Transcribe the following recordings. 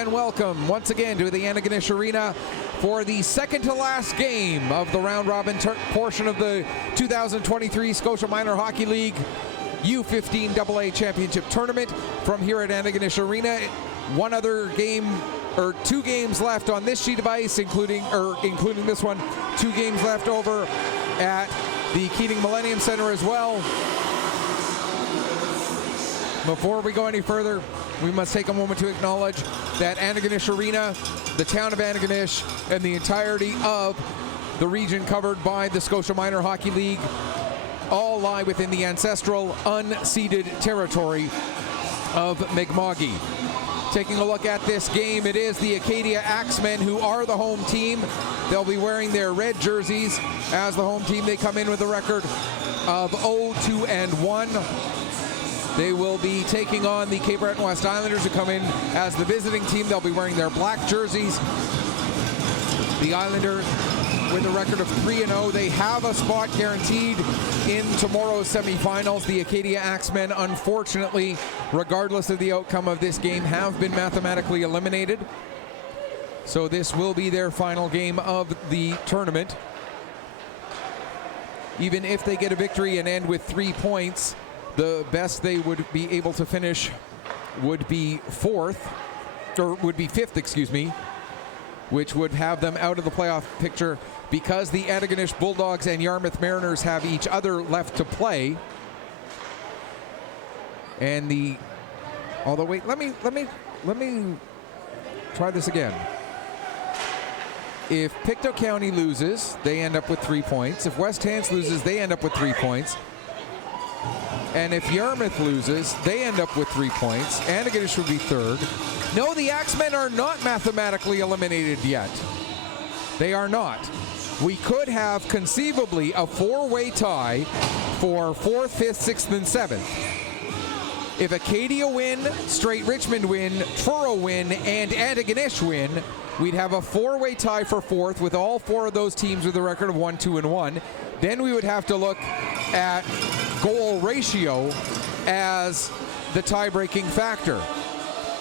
and welcome once again to the Antigonish Arena for the second to last game of the round robin portion of the 2023 Scotia Minor Hockey League U15AA Championship Tournament from here at Antigonish Arena. One other game, or two games left on this sheet of ice, including this one. 2 games left over at the Keating Millennium Center as well. Before we go any further, we must take a moment to acknowledge that Antigonish Arena, the town of Antigonish, and the entirety of the region covered by the Scotia Minor Hockey League all lie within the ancestral, unceded territory of Mi'kma'ki. Taking a look at this game, it is the Acadia Axemen who are the home team. They'll be wearing their red jerseys as the home team. They come in with a record of 0-2-1. They will be taking on the Cape Breton West Islanders, who come in as the visiting team. They'll be wearing their black jerseys. The Islanders with a record of 3-0. They have a spot guaranteed in tomorrow's semifinals. The Acadia Axemen, unfortunately, regardless of the outcome of this game, have been mathematically eliminated. So this will be their final game of the tournament. Even if they get a victory and end with 3 points, the best they would be able to finish would be fifth, excuse me, which would have them out of the playoff picture because the Antigonish Bulldogs and Yarmouth Mariners have each other left to play. And although wait, let me try this again. If Pictou County loses, they end up with 3 points. If West Hants loses, they end up with 3 points. And if Yarmouth loses, they end up with 3 points. Antigonish would be third. No, the Axemen are not mathematically eliminated yet. They are not. We could have conceivably a 4-way tie for 4th, 5th, 6th, and 7th. If Acadia win, Straight Richmond win, Truro win, and Antigonish win, we'd have a 4-way tie for 4th with all 4 of those teams with a record of 1-2-1. Then we would have to look at goal ratio as the tie-breaking factor.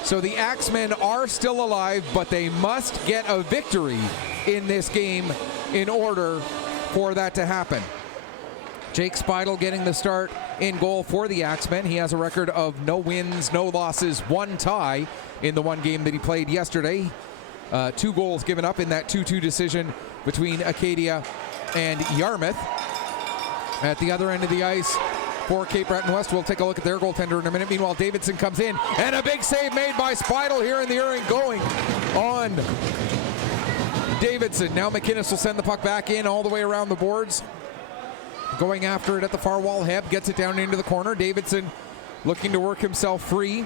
So the Axemen are still alive, but they must get a victory in this game in order for that to happen. Jake Speidel getting the start in goal for the Axemen. He has a record of no wins, no losses, 1 tie in the 1 game that he played yesterday. 2 goals given up in that 2-2 decision between Acadia and Yarmouth. At the other end of the ice for Cape Breton West, we'll take a look at their goaltender in a minute. Meanwhile, Davidson comes in, and a big save made by Speidel here in the earring, going on Davidson. Now McInnes will send the puck back in all the way around the boards. Going after it at the far wall. Hebb gets it down into the corner. Davidson looking to work himself free.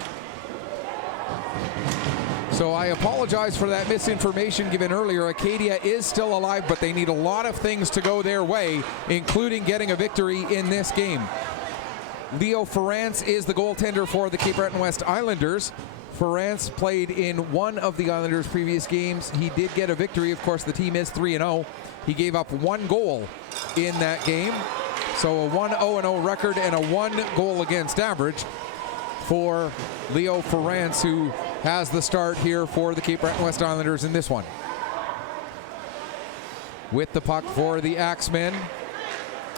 So I apologize for that misinformation given earlier. Acadia is still alive, but they need a lot of things to go their way, including getting a victory in this game. Leo Ferrance is the goaltender for the Cape Breton West Islanders. Ferrance played in one of the Islanders' previous games. He did get a victory. Of course, the team is 3-0. He gave up 1 goal in that game. So a 1-0-0 record and a 1 goal against average for Leo Ferrance, who has the start here for the Cape Breton West Islanders in this one. With the puck for the Axemen,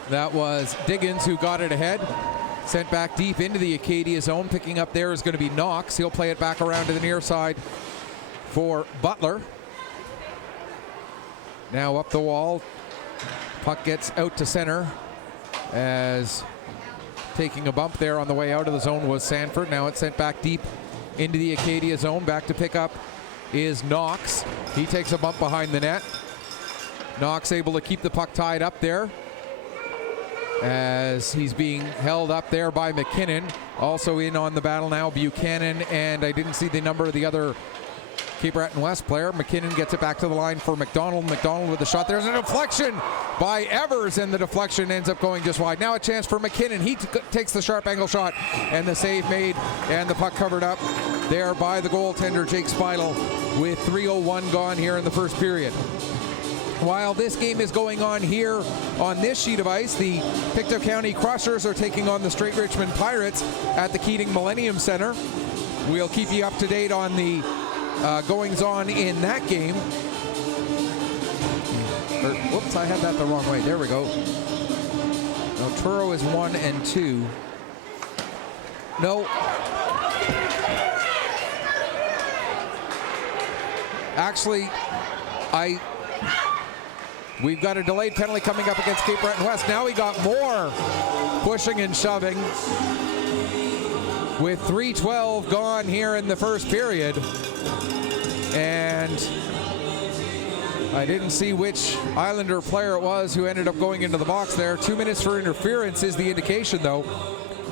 that was Diggins who got it ahead. Sent back deep into the Acadia zone. Picking up there is going to be Knox. He'll play it back around to the near side for Butler. Now up the wall. Puck gets out to center, as taking a bump there on the way out of the zone was Sanford. Now it's sent back deep into the Acadia zone. Back to pick up is Knox. He takes a bump behind the net. Knox able to keep the puck tied up there as he's being held up there by McKinnon. Also in on the battle now, Buchanan, and I didn't see the number of the other Cape Breton West player. McKinnon gets it back to the line for McDonald. McDonald with the shot. There's a deflection by Evers, and the deflection ends up going just wide. Now a chance for McKinnon. He takes the sharp angle shot, and the save made, and the puck covered up there by the goaltender, Jake Speidel, with 3:01 gone here in the first period. While this game is going on here on this sheet of ice, the Pictou County Crushers are taking on the Straight Richmond Pirates at the Keating Millennium Center. We'll keep you up to date on the goings on in that game. Whoops, I had that the wrong way. There we go. No, Truro is 1 and 2. No. Actually, we've got a delayed penalty coming up against Cape Breton West. Now we got more pushing and shoving with 3:12 gone here in the first period. And I didn't see which Islander player it was who ended up going into the box there. 2 minutes for interference is the indication, though.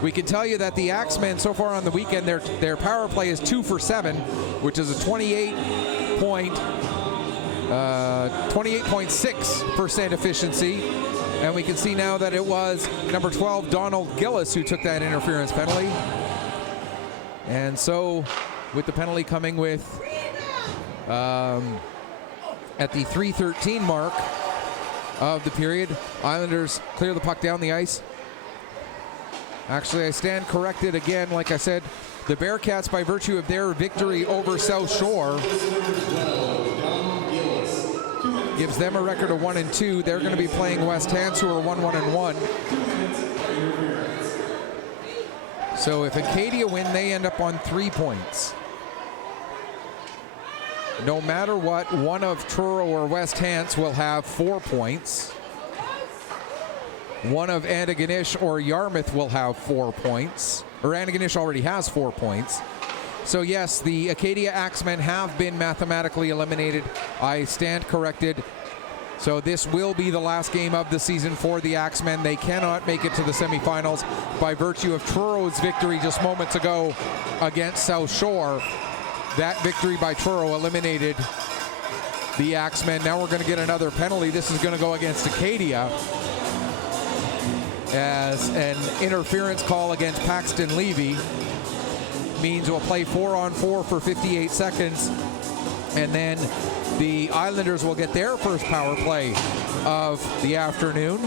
We can tell you that the Axemen so far on the weekend, their power play is 2 for 7, which is a 28.6% efficiency. And we can see now that it was number 12, Donald Gillis, who took that interference penalty. And so with the penalty coming with at the 3:13 mark of the period, Islanders clear the puck down the ice. Actually, I stand corrected again. Like I said, the Bearcats, by virtue of their victory over South Shore, gives them a record of 1 and 2. They're going to be playing West Hants, who are 1 and 1. So if Acadia win, they end up on 3 points. No matter what, one of Truro or West Hants will have 4 points. One of Antigonish or Yarmouth will have 4 points. Or Antigonish already has 4 points. So yes, the Acadia Axemen have been mathematically eliminated. I stand corrected. So this will be the last game of the season for the Axemen. They cannot make it to the semifinals by virtue of Truro's victory just moments ago against South Shore. That victory by Truro eliminated the Axemen. Now we're going to get another penalty. This is going to go against Acadia as an interference call against Paxton Levy. Means we'll play 4-on-4 for 58 seconds, and then the Islanders will get their first power play of the afternoon.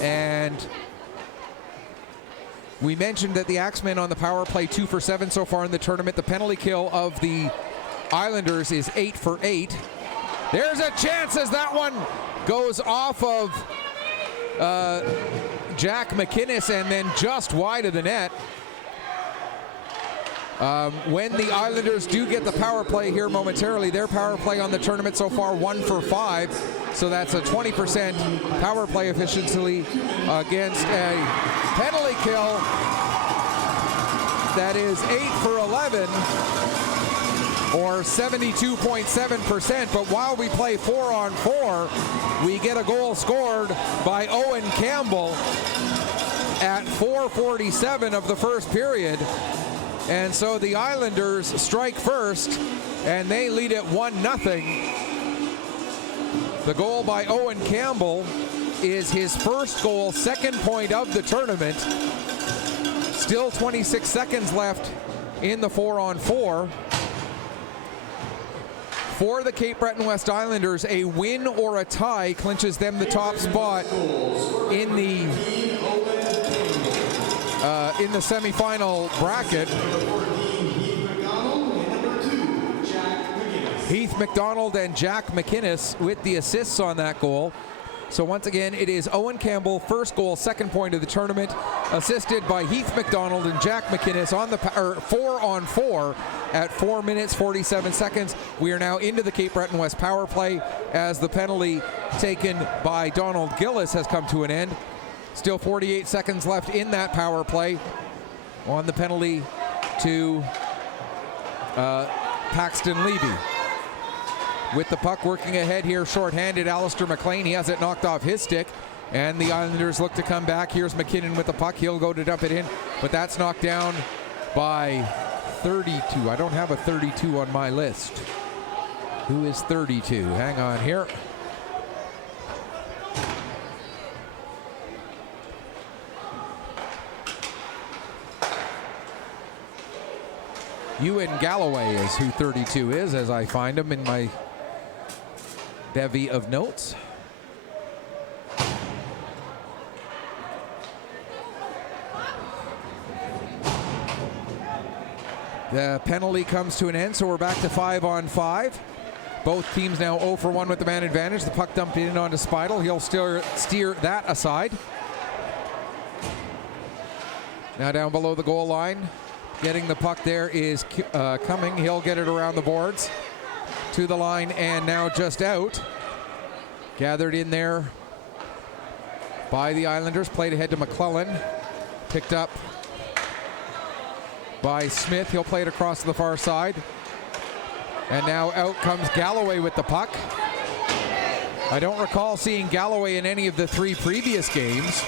And we mentioned that the Axemen on the power play 2 for 7 so far in the tournament. The penalty kill of the Islanders is 8 for 8. There's a chance as that one goes off of Jack McInnes and then just wide of the net. When the Islanders do get the power play here momentarily, their power play on the tournament so far 1 for 5. So that's a 20% power play efficiency against a penalty kill that is 8 for 11 or 72.7%. But while we play 4-on-4, we get a goal scored by Owen Campbell at 4:47 of the first period. And so the Islanders strike first, and they lead at 1-0. The goal by Owen Campbell is his first goal, second point of the tournament. Still 26 seconds left in the 4-on-4. For the Cape Breton West Islanders, a win or a tie clinches them the top spot in the semifinal bracket. Heath McDonald and Jack McInnes with the assists on that goal. So once again, it is Owen Campbell, first goal, second point of the tournament, assisted by Heath McDonald and Jack McInnes on the 4-on-4 at 4 minutes 47 seconds. We are now into the Cape Breton West power play as the penalty taken by Donald Gillis has come to an end. Still 48 seconds left in that power play on the penalty to Paxton Levy. With the puck working ahead here, shorthanded Alistair McLean. He has it knocked off his stick, and the Islanders look to come back. Here's McKinnon with the puck. He'll go to dump it in, but that's knocked down by 32. I don't have a 32 on my list. Who is 32? Hang on here. Ewan Galloway is who 32 is, as I find him in my bevy of notes. The penalty comes to an end, so we're back to 5-on-5. Both teams now 0 for 1 with the man advantage. The puck dumped in onto Speidel. He'll steer that aside. Now down below the goal line. Getting the puck there is Cumming. He'll get it around the boards to the line and now just out. Gathered in there by the Islanders. Played ahead to McClellan. Picked up by Smith. He'll play it across to the far side. And now out comes Galloway with the puck. I don't recall seeing Galloway in any of the 3 previous games,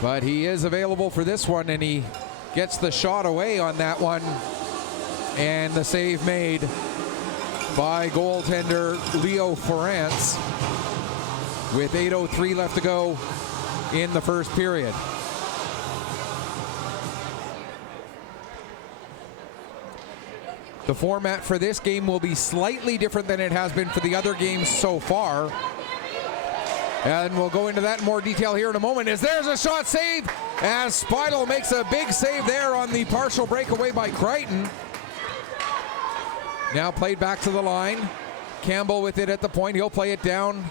but he is available for this one, and he gets the shot away on that one. And the save made by goaltender Leo Ferrance with 8:03 left to go in the first period. The format for this game will be slightly different than it has been for the other games so far. And we'll go into that in more detail here in a moment. As there's a shot save, as Speidel makes a big save there on the partial breakaway by Crichton. Now played back to the line. Campbell with it at the point. He'll play it down.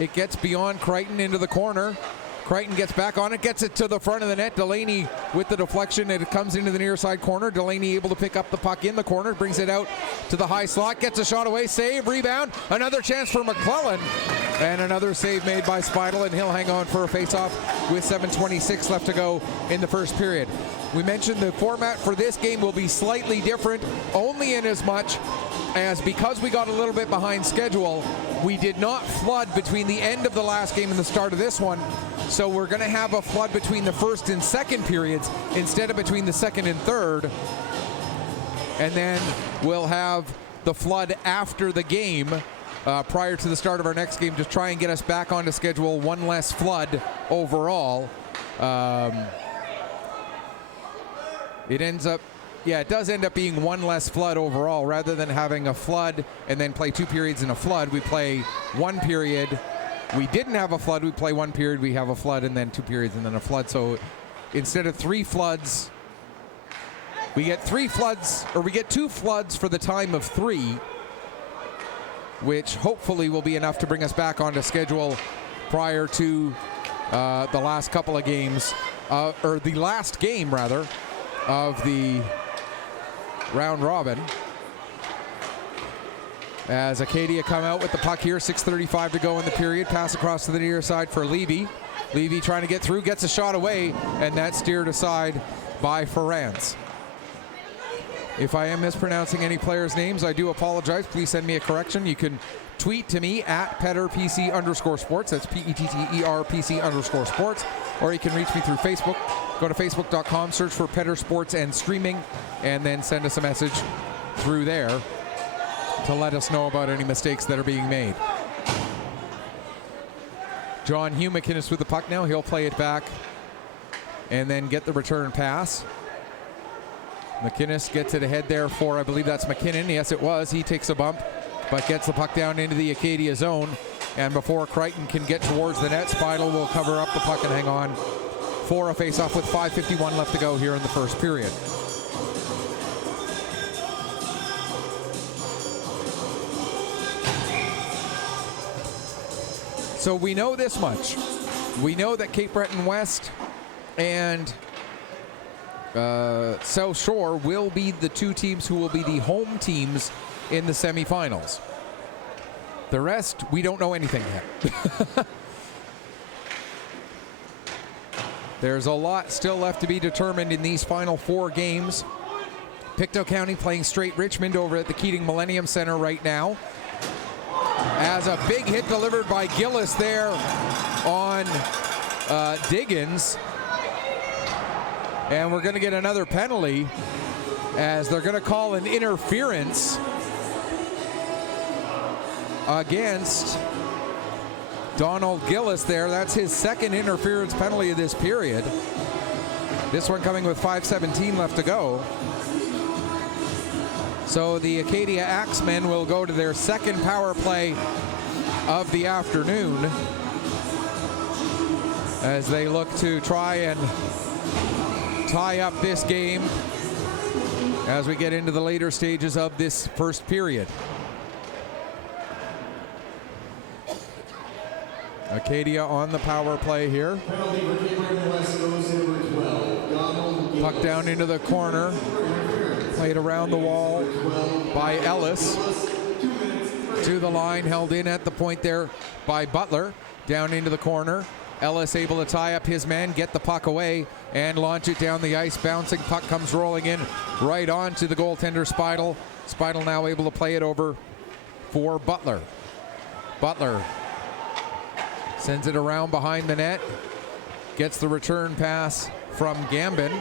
It gets beyond Crichton into the corner. Crichton gets back on it, gets it to the front of the net. Delaney with the deflection, and it comes into the near side corner. Delaney able to pick up the puck in the corner, brings it out to the high slot, gets a shot away, save, rebound, another chance for McClellan, and another save made by Speidel, and he'll hang on for a face-off with 7:26 left to go in the first period. We mentioned the format for this game will be slightly different, only in as much as because we got a little bit behind schedule, we did not flood between the end of the last game and the start of this one. So we're going to have a flood between the first and second periods instead of between the second and third. And then we'll have the flood after the game prior to the start of our next game to try and get us back onto schedule. One less flood overall. It does end up being one less flood overall. Rather than having a flood and then play 2 periods in a flood, we play 1 period. We didn't have a flood, we play 1 period, we have a flood, and then 2 periods and then a flood. So instead of 3 floods, we get 3 floods, or we get 2 floods for the time of 3, which hopefully will be enough to bring us back onto schedule prior to the last couple of games, or the last game rather, of the round robin. As Acadia come out with the puck here, 6:35 to go in the period. Pass across to the near side for Levy. Levy trying to get through, gets a shot away, and that's steered aside by Ferrance. If I am mispronouncing any players' names, I do apologize. Please send me a correction. You can tweet to me at PetterPC_sports. That's PETTERPC_sports. Or you can reach me through Facebook. Go to Facebook.com, search for Petter Sports and Streaming, and then send us a message through there to let us know about any mistakes that are being made. John Hugh McInnes with the puck now. He'll play it back and then get the return pass. McInnes gets it ahead there for, I believe that's McKinnon. Yes, it was. He takes a bump, but gets the puck down into the Acadia zone. And before Crichton can get towards the net, Speidel will cover up the puck and hang on for a face-off with 5:51 left to go here in the first period. So we know this much. We know that Cape Breton West and South Shore will be the 2 teams who will be the home teams in the semifinals. The rest, we don't know anything yet. There's a lot still left to be determined in these final 4 games. Pictou County playing straight Richmond over at the Keating Millennium Center right now. As a big hit delivered by Gillis there on Diggins. And we're going to get another penalty as they're going to call an interference against Donald Gillis there. That's his second interference penalty of this period. This one coming with 5:17 left to go. So the Acadia Axemen will go to their second power play of the afternoon as they look to try and tie up this game as we get into the later stages of this first period. Acadia on the power play here. Puck down into the corner. Played around the wall by Ellis. To the line, held in at the point there by Butler. Down into the corner. Ellis able to tie up his man, get the puck away, and launch it down the ice. Bouncing puck comes rolling in right onto the goaltender Speidel. Speidel now able to play it over for Butler. Butler sends it around behind the net. Gets the return pass from Gambin.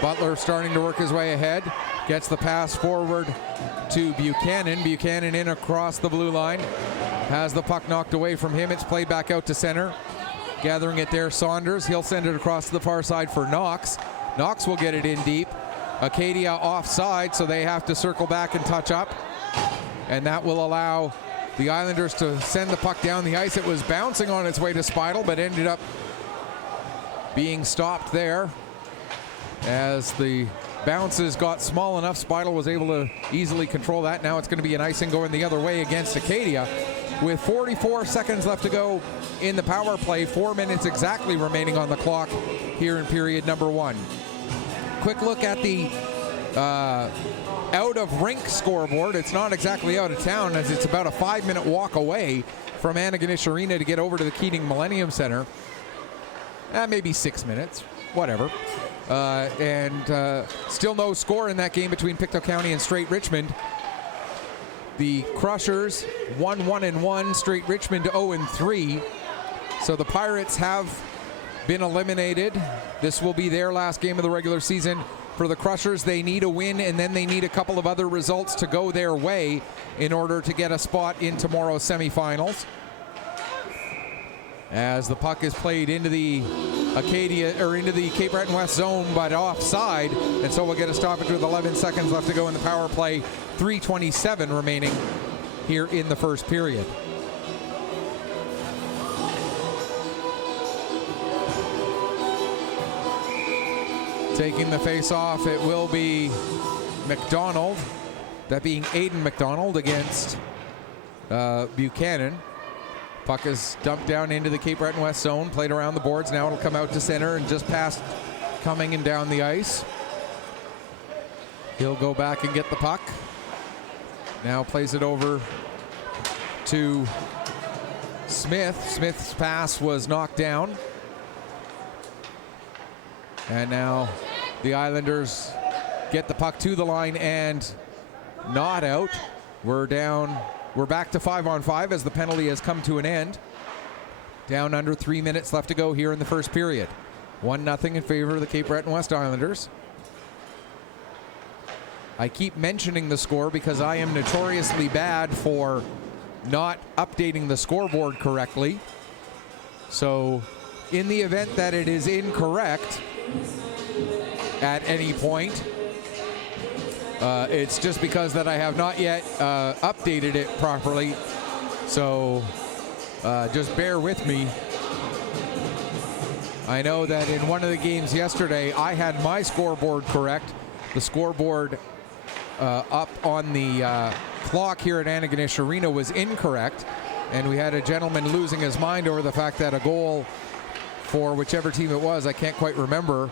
Butler starting to work his way ahead. Gets the pass forward to Buchanan. Buchanan in across the blue line. Has the puck knocked away from him. It's played back out to center. Gathering it there, Saunders. He'll send it across to the far side for Knox. Knox will get it in deep. Acadia offside, so they have to circle back and touch up. And that will allow the Islanders to send the puck down the ice. It was bouncing on its way to Speidel, but ended up being stopped there. As the bounces got small enough, Speidel was able to easily control that. Now it's going to be an icing going the other way against Acadia. With 44 seconds left to go in the power play, 4 minutes exactly remaining on the clock here in period number 1. Quick look at the out of rink scoreboard. It's not exactly out of town, as it's about a 5-minute walk away from Antigonish Arena to get over to the Keating Millennium Center. Maybe 6 minutes, whatever. And still no score in that game between Pictou County and Straight Richmond. The Crushers 1-1-1, Straight Richmond 0-3. So the Pirates have been eliminated. This will be their last game of the regular season. For the Crushers, they need a win, and then they need a couple of other results to go their way in order to get a spot in tomorrow's semifinals. As the puck is played into the Acadia, or into the Cape Breton West zone, but offside, and so we'll get a stoppage with 11 seconds left to go in the power play. 3:27 remaining here in the first period. Taking the face off, it will be McDonald, that being Aiden McDonald against Buchanan. Puck is dumped down into the Cape Breton West zone, played around the boards. Now it'll come out to center and just past coming and down the ice. He'll go back and get the puck. Now plays it over to Smith. Smith's pass was knocked down. And now the Islanders get the puck to the line and not out. We're back to 5-on-5 as the penalty has come to an end. Down under 3 minutes left to go here in the first period. 1-0 in favor of the Cape Breton West Islanders. I keep mentioning the score because I am notoriously bad for not updating the scoreboard correctly. So in the event that it is incorrect at any point, it's just because that I have not yet updated it properly. So just bear with me. I know that in one of the games yesterday, I had my scoreboard correct. The scoreboard up on the clock here at Antigonish Arena was incorrect, and we had a gentleman losing his mind over the fact that a goal for whichever team it was, I can't quite remember,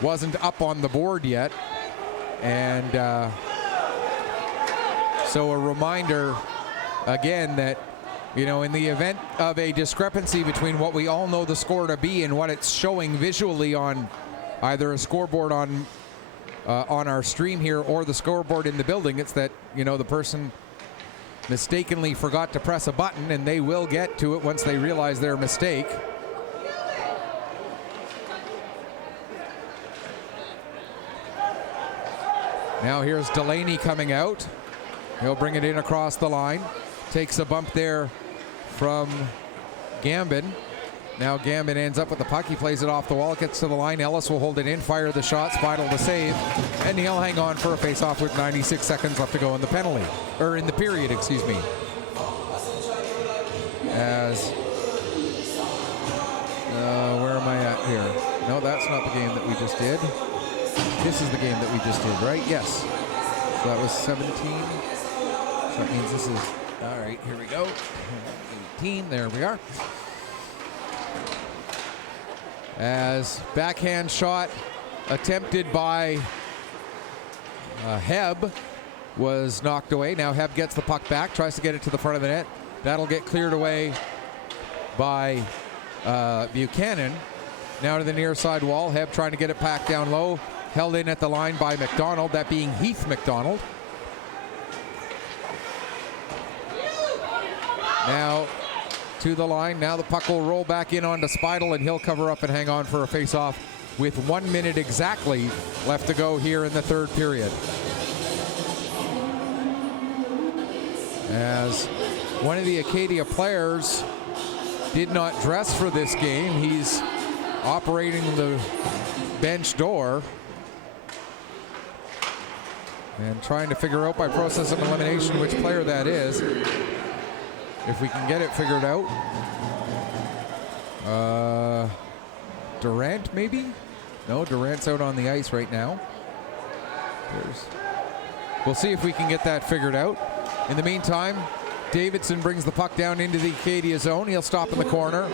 wasn't up on the board yet. And so a reminder again that, you know, in the event of a discrepancy between what we all know the score to be and what it's showing visually on either a scoreboard on our stream here or the scoreboard in the building, it's that, you know, the person mistakenly forgot to press a button, and they will get to it once they realize their mistake. Now here's Delaney coming out. He'll bring it in across the line. Takes a bump there from Gambin. Now Gambin ends up with the puck. He plays it off the wall. It gets to the line. Ellis will hold it in, fire the shot. Speidel to save. And he'll hang on for a face-off with 96 seconds left to go in the penalty. Or in the period, excuse me. As... where am I at here? No, that's not the game that we just did. This is the game that we just did, right? Yes. So that was 17. So that means this is, all right, here we go. 18, there we are. As backhand shot attempted by Heb was knocked away. Now Heb gets the puck back, tries to get it to the front of the net. That'll get cleared away by Buchanan. Now to the near side wall. Heb trying to get it back down low. Held in at the line by McDonald, that being Heath McDonald. Now to the line. Now the puck will roll back in onto Speidel, and he'll cover up and hang on for a face-off with 1 minute exactly left to go here in the third period. As one of the Acadia players did not dress for this game, he's operating the bench door and trying to figure out by process of elimination which player that is. If we can get it figured out. Durant, maybe? No, Durant's out on the ice right now. We'll see if we can get that figured out. In the meantime, Davidson brings the puck down into the Acadia zone. He'll stop in the corner.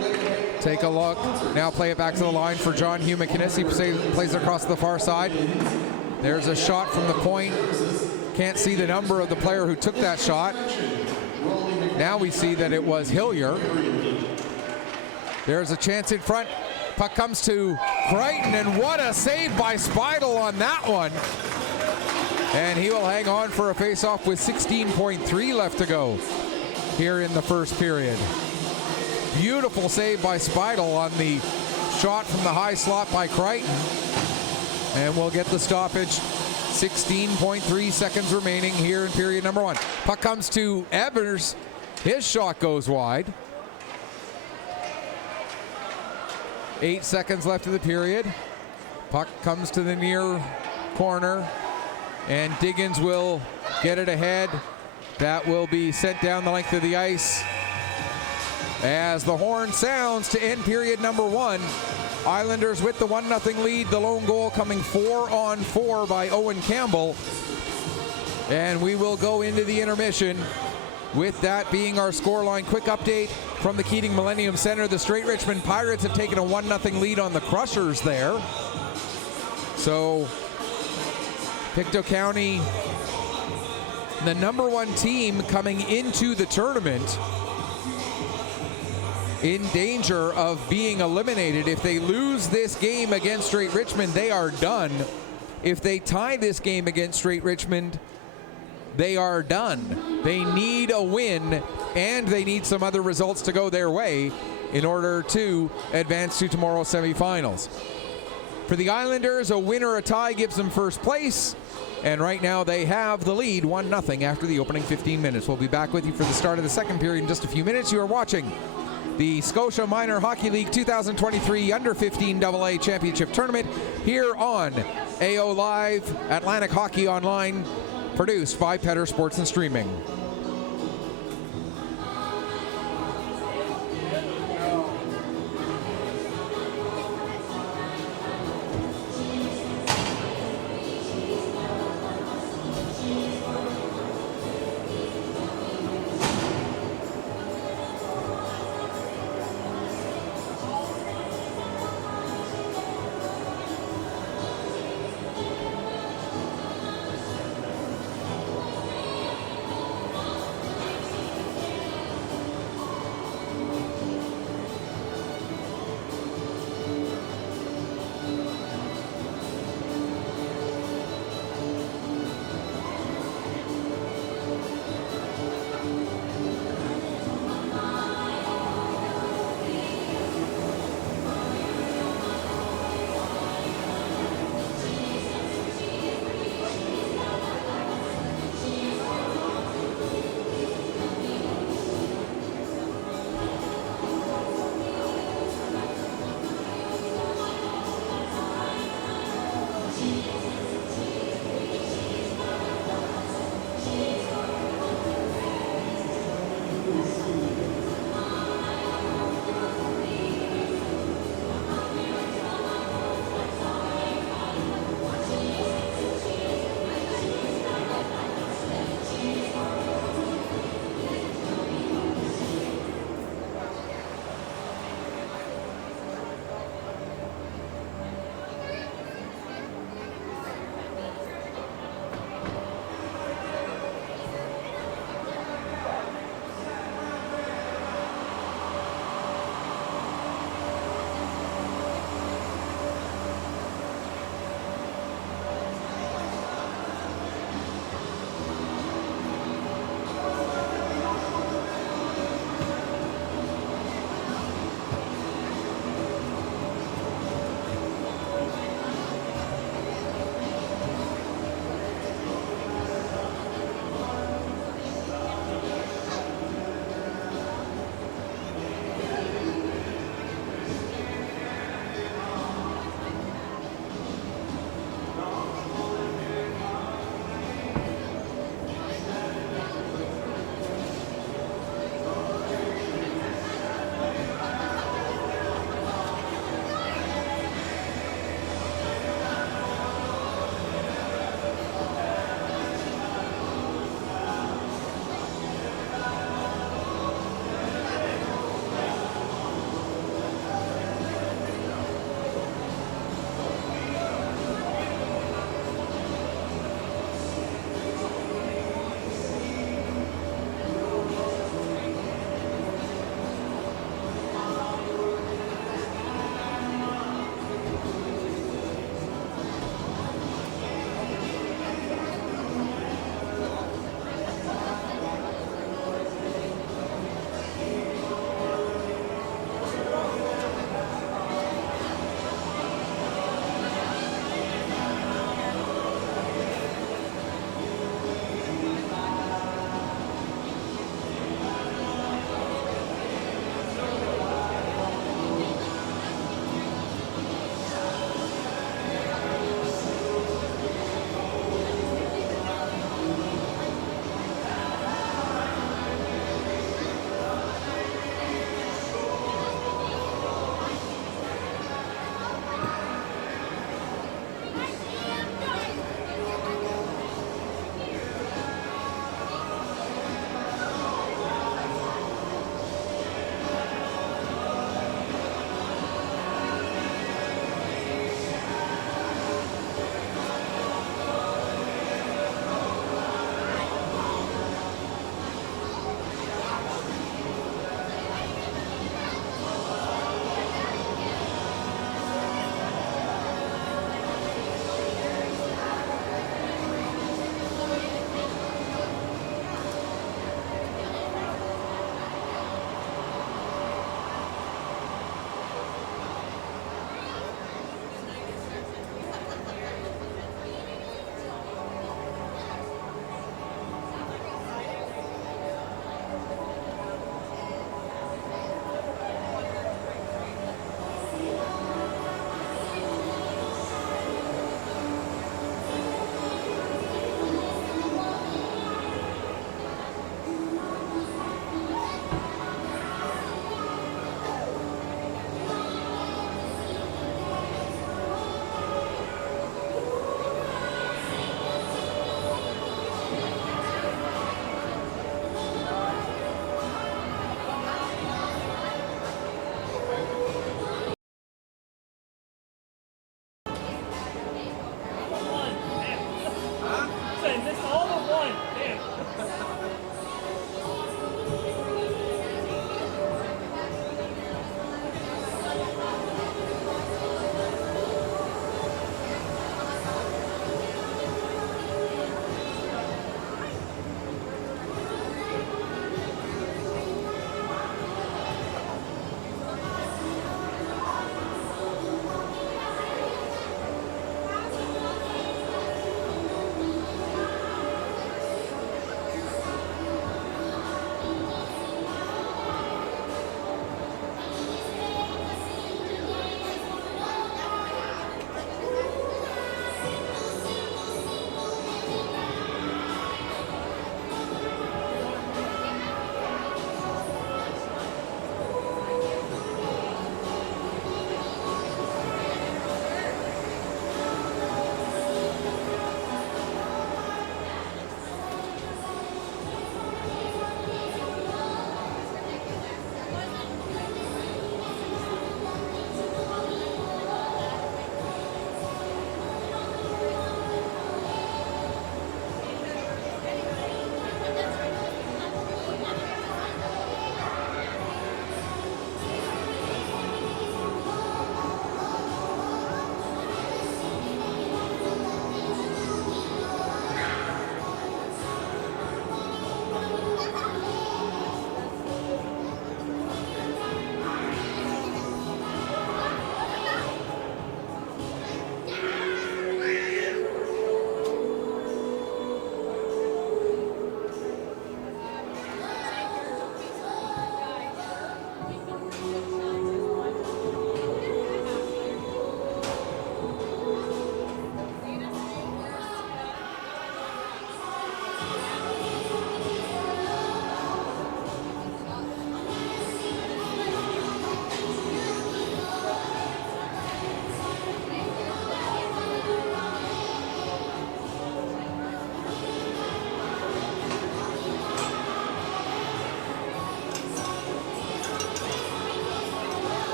Take a look. Now play it back to the line for John Hugh McInnes. He plays it across the far side. There's a shot from the point. Can't see the number of the player who took that shot. Now we see that it was Hillier. There's a chance in front. Puck comes to Crichton, and what a save by Speidel on that one. And he will hang on for a face-off with 16.3 left to go here in the first period. Beautiful save by Speidel on the shot from the high slot by Crichton. And we'll get the stoppage. 16.3 seconds remaining here in period number one. Puck comes to Evers. His shot goes wide. 8 seconds left of the period. Puck comes to the near corner, and Diggins will get it ahead. That will be sent down the length of the ice as the horn sounds to end period number one. Islanders with the 1-0 lead. The lone goal coming 4-on-4 by Owen Campbell. And we will go into the intermission with that being our scoreline. Quick update from the Keating Millennium Center. The Straight Richmond Pirates have taken a 1-0 lead on the Crushers there. So Pictou County, the number one team coming into the tournament, in danger of being eliminated. If they lose this game against Straight Richmond, they are done. If they tie this game against Straight Richmond, they are done. They need a win, and they need some other results to go their way in order to advance to tomorrow's semifinals. For the Islanders, a win or a tie gives them first place, and right now they have the lead 1-0 after the opening 15 minutes. We'll be back with you for the start of the second period in just a few minutes. You are watching the Scotia Minor Hockey League 2023 Under-15 AA Championship Tournament here on AO Live, Atlantic Hockey Online, produced by Petter Sports and Streaming.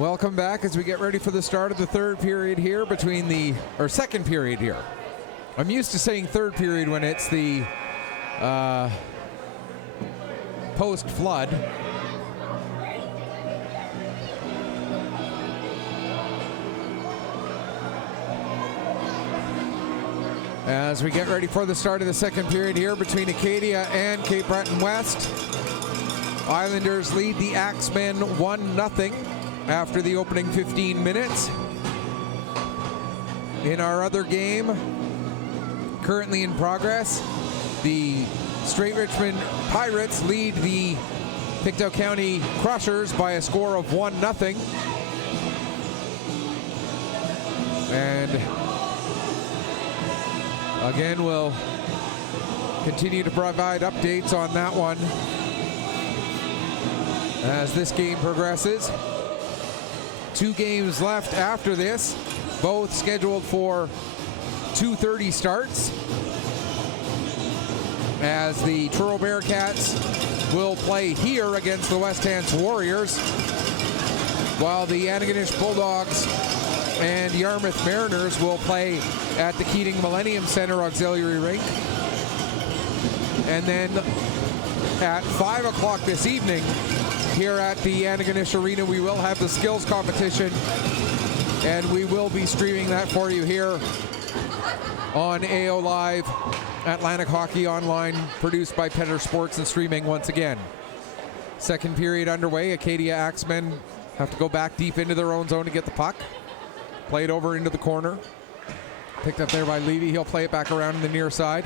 Welcome back as we get ready for the start of the third period here second period here. I'm used to saying third period when it's the post-flood. As we get ready for the start of the second period here between Acadia and Cape Breton West. Islanders lead the Axemen 1-0 after the opening 15 minutes. In our other game, currently in progress, the Straight Richmond Pirates lead the Pictou County Crushers by a score of 1-0. And again, we'll continue to provide updates on that one as this game progresses. 2 games left after this, both scheduled for 2:30 starts, as the Truro Bearcats will play here against the West Hants Warriors, while the Antigonish Bulldogs and Yarmouth Mariners will play at the Keating Millennium Center Auxiliary Rink. And then at 5 o'clock this evening, here at the Antigonish Arena, we will have the skills competition, and we will be streaming that for you here on AO Live, Atlantic Hockey Online, produced by Petter Sports and streaming once again. Second period underway. Acadia Axemen have to go back deep into their own zone to get the puck. Played over into the corner. Picked up there by Levy. He'll play it back around in the near side.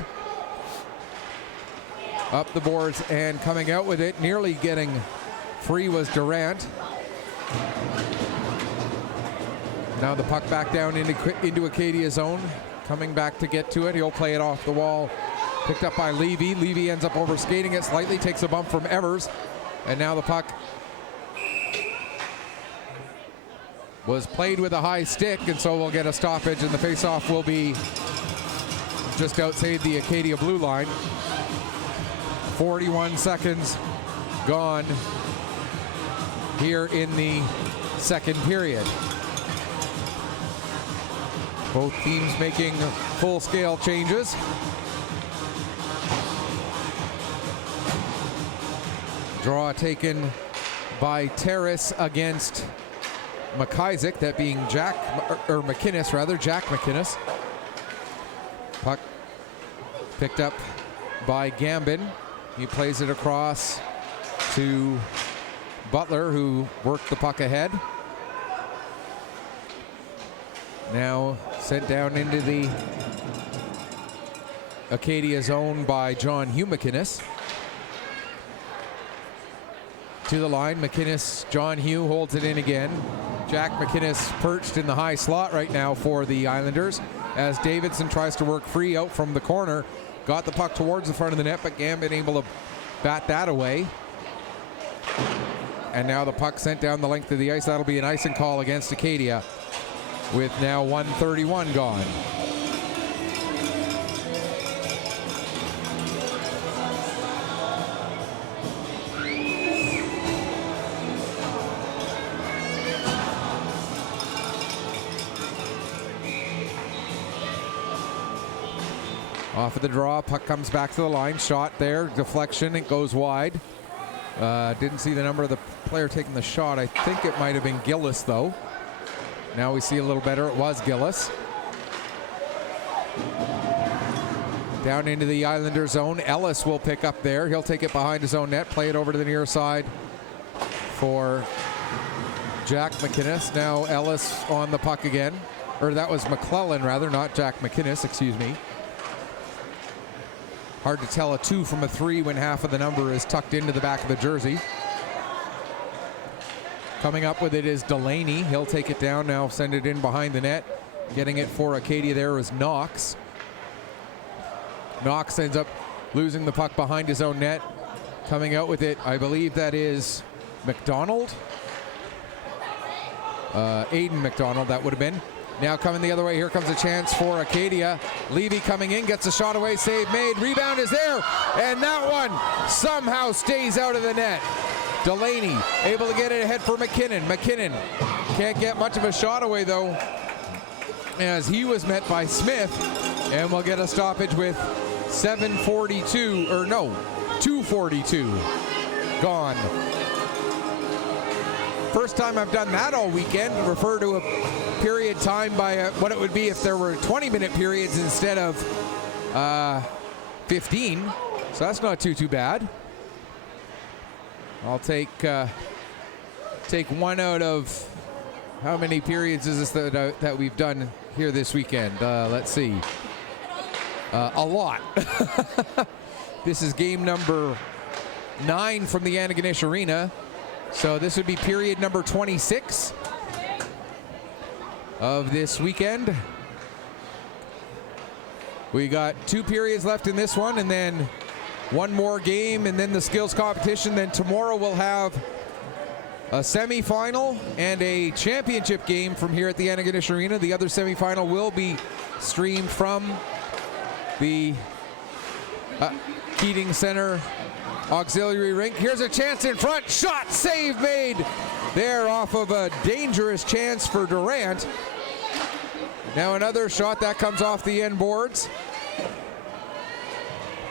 Up the boards and coming out with it, nearly getting free, was Durant. Now the puck back down into Acadia's zone. Coming back to get to it. He'll play it off the wall. Picked up by Levy. Levy ends up overskating it slightly, takes a bump from Evers. And now the puck was played with a high stick, and so we'll get a stoppage, and the faceoff will be just outside the Acadia blue line. 41 seconds gone here in the second period. Both teams making full-scale changes. Draw taken by Terrace against McIsaac, that being Jack McInnes. Puck picked up by Gambin. He plays it across to Butler, who worked the puck ahead. Now sent down into the Acadia zone by John Hugh McInnes. To the line, McInnes, John Hugh holds it in again. Jack McInnes perched in the high slot right now for the Islanders as Davidson tries to work free out from the corner. Got the puck towards the front of the net, but Gambin able to bat that away. And now the puck sent down the length of the ice. That'll be an icing call against Acadia with now 1:31 gone. Off of the draw, puck comes back to the line. Shot there, deflection, it goes wide. Didn't see the number of the player taking the shot. I think it might have been Gillis, though. Now we see a little better. It was Gillis. Down into the Islander zone. Ellis will pick up there. He'll take it behind his own net, play it over to the near side for Jack McInnes. Now Ellis on the puck again. Or that was McClellan, rather, not Jack McInnes, excuse me. Hard to tell a 2 from a 3 when half of the number is tucked into the back of the jersey. Coming up with it is Delaney. He'll take it down now, send it in behind the net. Getting it for Acadia there is Knox. Knox ends up losing the puck behind his own net. Coming out with it, I believe that is McDonald. Aiden McDonald, that would have been. Now coming the other way, here comes a chance for Acadia. Levy coming in, gets a shot away, save made, rebound is there, and that one somehow stays out of the net. Delaney able to get it ahead for McKinnon. McKinnon Can't get much of a shot away, though, as he was met by Smith, and we'll get a stoppage with 2:42 gone. First time I've done that all weekend, refer to a period time by what it would be if there were 20-minute periods instead of 15. So that's not too bad. I'll take one out of how many periods is this that we've done here this weekend? Let's see. A lot. This is game number 9 from the Antigonish Arena. So this would be period number 26 of this weekend. We got 2 periods left in this one, and then one more game, and then the skills competition. Then tomorrow we'll have a semifinal and a championship game from here at the Antigonish Arena. The other semifinal will be streamed from the Keating Center Auxiliary Rink. Here's a chance in front. Shot, save made there off of a dangerous chance for Durant. Now another shot that comes off the end boards.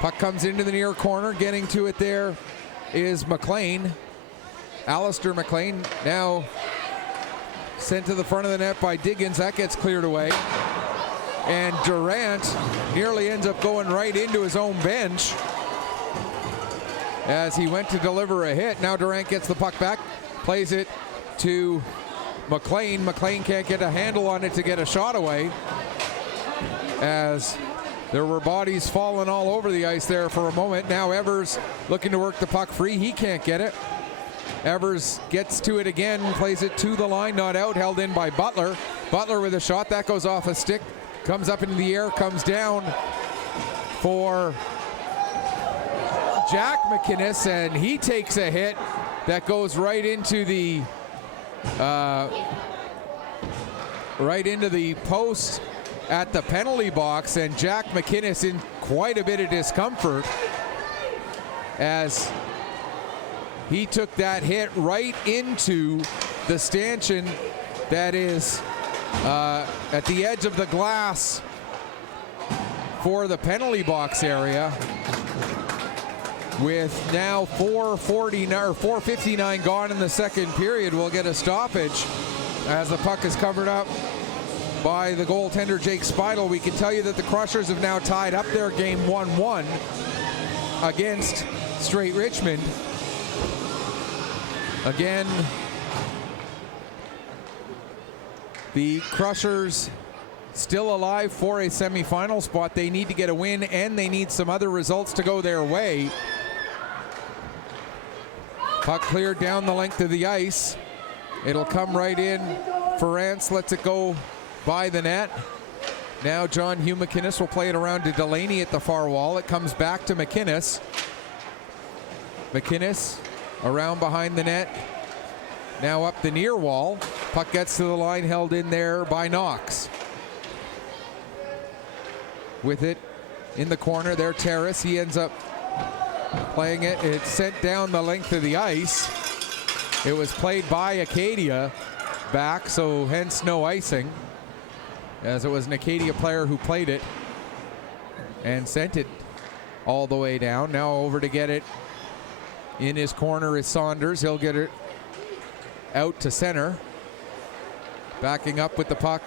Puck comes into the near corner. Getting to it there is McLean. Alistair McLean now sent to the front of the net by Diggins. That gets cleared away. And Durant nearly ends up going right into his own bench as he went to deliver a hit. Now Durant gets the puck back, plays it to McLean. McLean can't get a handle on it to get a shot away, as there were bodies falling all over the ice there for a moment. Now Evers looking to work the puck free. He can't get it. Evers gets to it again, plays it to the line, not out, held in by Butler. Butler with a shot, that goes off a stick, comes up into the air, comes down for Jack McInnes, and he takes a hit that goes right into the post at the penalty box, and Jack McInnes in quite a bit of discomfort as he took that hit right into the stanchion that is at the edge of the glass for the penalty box area. With now 4:59 gone in the second period, we'll get a stoppage as the puck is covered up by the goaltender Jake Speidel. We can tell you that the Crushers have now tied up their game 1-1 against Straight Richmond. Again, the Crushers still alive for a semifinal spot. They need to get a win, and they need some other results to go their way. Puck cleared down the length of the ice. It'll come right in. Ferrance lets it go by the net. Now John Hugh McInnes will play it around to Delaney at the far wall. It comes back to McInnes. McInnes around behind the net. Now up the near wall. Puck gets to the line, held in there by Knox. With it in the corner there, Terrace. He ends up playing it. It's sent down the length of the ice. It was played by Acadia back, so hence no icing, as it was an Acadia player who played it and sent it all the way down. Now over to get it in his corner is Saunders. He'll get it out to center. Backing up with the puck,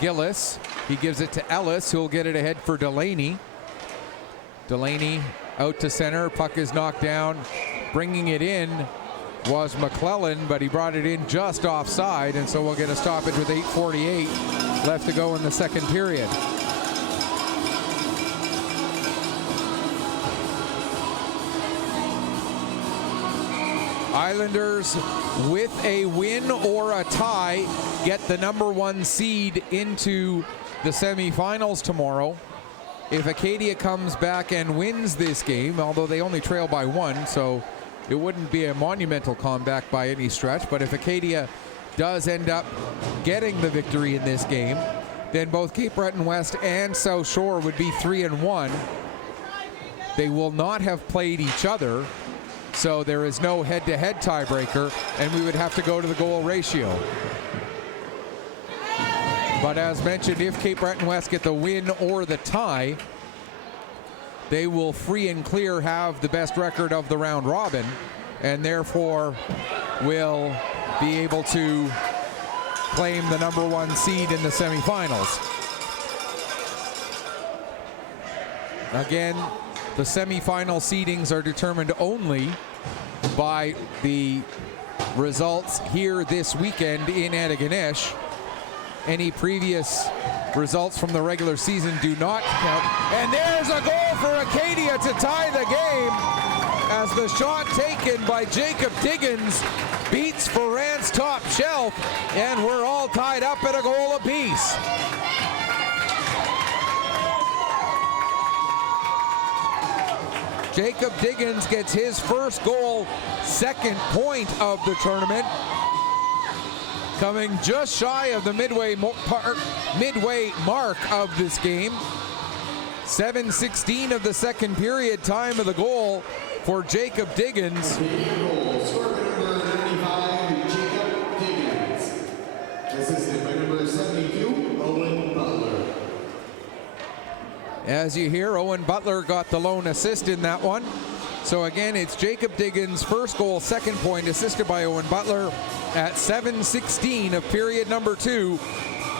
Gillis. He gives it to Ellis, who'll get it ahead for Delaney. Delaney out to center. Puck is knocked down. Bringing it in was McClellan, but he brought it in just offside, and so we'll get a stoppage with 8:48 left to go in the second period. Islanders, with a win or a tie, get the #1 seed into the semifinals tomorrow. If Acadia comes back and wins this game, although they only trail by 1, so it wouldn't be a monumental comeback by any stretch, but if Acadia does end up getting the victory in this game, then both Cape Breton West and South Shore would be 3-1. They will not have played each other So there is no head-to-head tiebreaker, and we would have to go to the goal ratio. But as mentioned, if Cape Breton West get the win or the tie, they will free and clear have the best record of the round robin, and therefore will be able to claim the #1 seed in the semifinals. Again, the semifinal seedings are determined only by the results here this weekend in Antigonish. Any previous results from the regular season do not count. And there's a goal for Acadia to tie the game as the shot taken by Jacob Diggins beats Ferrand's top shelf, and we're all tied up at a goal apiece. Jacob Diggins gets his first goal, second point of the tournament, coming just shy of the midway mark of this game. 7:16 of the second period, time of the goal for Jacob Diggins. Scorer number 95, Jacob Diggins. Assisted by number 72, Owen Butler. As you hear, Owen Butler got the lone assist in that one. So again, it's Jacob Diggins' first goal, second point, assisted by Owen Butler at 7:16 of period number 2,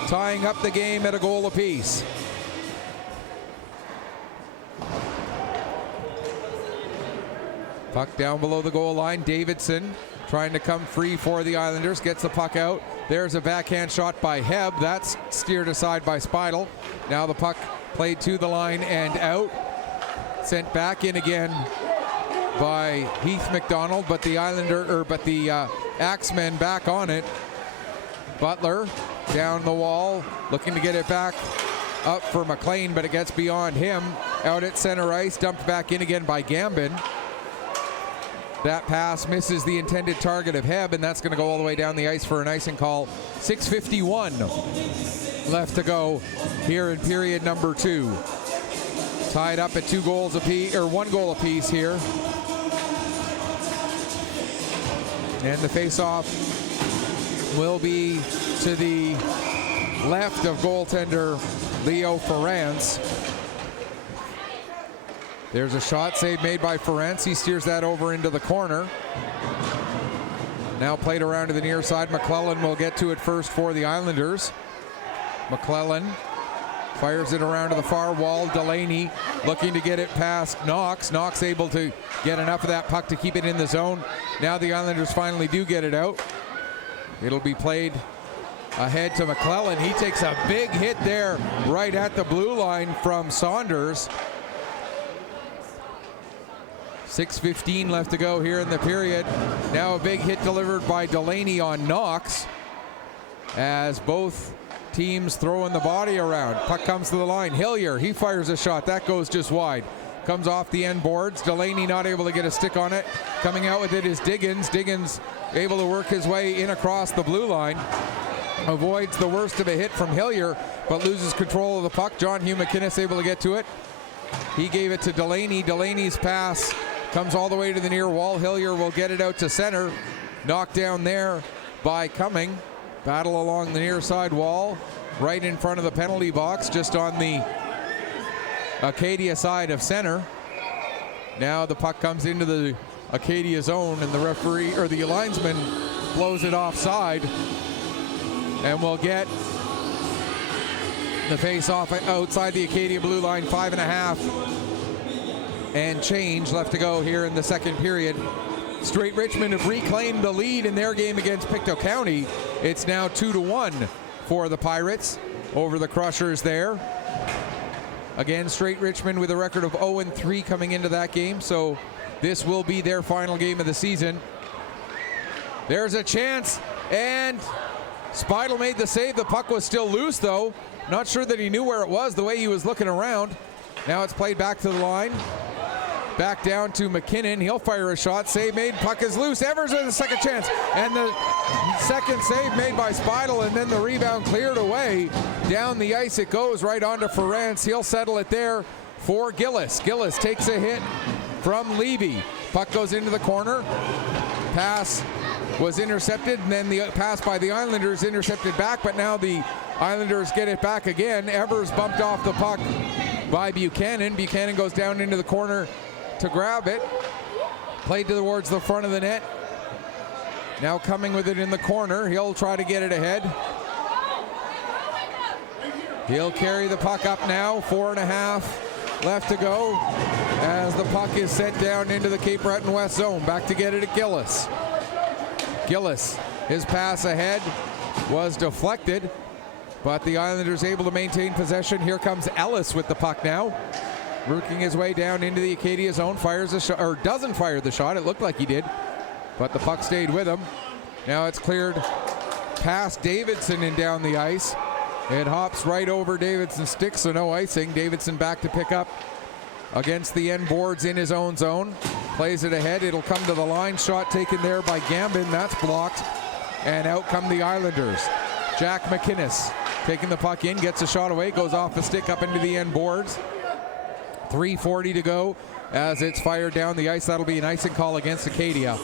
tying up the game at a goal apiece. Puck down below the goal line. Davidson trying to come free for the Islanders, gets the puck out. There's a backhand shot by Heb. That's steered aside by Speidel. Now the puck played to the line and out. Sent back in again by Heath McDonald, but the Axemen back on it. Butler down the wall, looking to get it back up for McLean, but it gets beyond him. Out at center ice, dumped back in again by Gambin. That pass misses the intended target of Heb, and that's going to go all the way down the ice for an icing call. 6:51 left to go here in period number 2. Tied up at 2 goals apiece, or 1 goal apiece here. And the face-off will be to the left of goaltender Leo Ferrance. There's a shot, save made by Ferrance. He steers that over into the corner. Now played around to the near side. McClellan will get to it first for the Islanders. McClellan fires it around to the far wall. Delaney looking to get it past Knox. Knox able to get enough of that puck to keep it in the zone. Now the Islanders finally do get it out. It'll be played ahead to McClellan. He takes a big hit there right at the blue line from Saunders. 6:15 left to go here in the period. Now a big hit delivered by Delaney on Knox as both teams throwing the body around. Puck comes to the line. Hillier, he fires a shot. That goes just wide. Comes off the end boards. Delaney not able to get a stick on it. Coming out with it is Diggins. Diggins able to work his way in across the blue line. Avoids the worst of a hit from Hillier, but loses control of the puck. John Hugh McInnes able to get to it. He gave it to Delaney. Delaney's pass comes all the way to the near wall. Hillier will get it out to center. Knocked down there by Cumming. Battle along the near side wall, right in front of the penalty box, just on the Acadia side of center. Now the puck comes into the Acadia zone, and the referee, or the linesman, blows it offside, and we'll get the face-off outside the Acadia blue line. 5.5 and change left to go here in the second period. Straight Richmond have reclaimed the lead in their game against Pictou County. It's now 2-1 for the Pirates over the Crushers there. Again, Straight Richmond with a record of 0-3 coming into that game, so this will be their final game of the season. There's a chance, and Speidel made the save. The puck was still loose, though. Not sure that he knew where it was the way he was looking around. Now it's played back to the line. Back down to McKinnon. He'll fire a shot. Save made. Puck is loose. Evers with a second chance. And the second save made by Speidel, and then the rebound cleared away. Down the ice it goes right onto Ferrance. He'll settle it there for Gillis. Gillis takes a hit from Levy. Puck goes into the corner. Pass was intercepted, and then the pass by the Islanders intercepted back, but now the Islanders get it back again. Evers bumped off the puck by Buchanan. Buchanan goes down into the corner to grab it. Played towards the front of the net. Now coming with it in the corner. He'll try to get it ahead. He'll carry the puck up now. 4.5 left to go as the puck is sent down into the Cape Breton West zone. Back to get it at Gillis. Gillis, his pass ahead was deflected, but the Islanders able to maintain possession. Here comes Ellis with the puck now. Working his way down into the Acadia zone, fires a shot, or doesn't fire the shot. It looked like he did, but the puck stayed with him. Now it's cleared past Davidson and down the ice. It hops right over Davidson's stick, so no icing. Davidson back to pick up against the end boards in his own zone. Plays it ahead. It'll come to the line. Shot taken there by Gambin. That's blocked. And out come the Islanders. Jack McInnes taking the puck in, gets a shot away, goes off the stick up into the end boards. 3:40 to go as it's fired down the ice. That'll be an icing call against Acadia.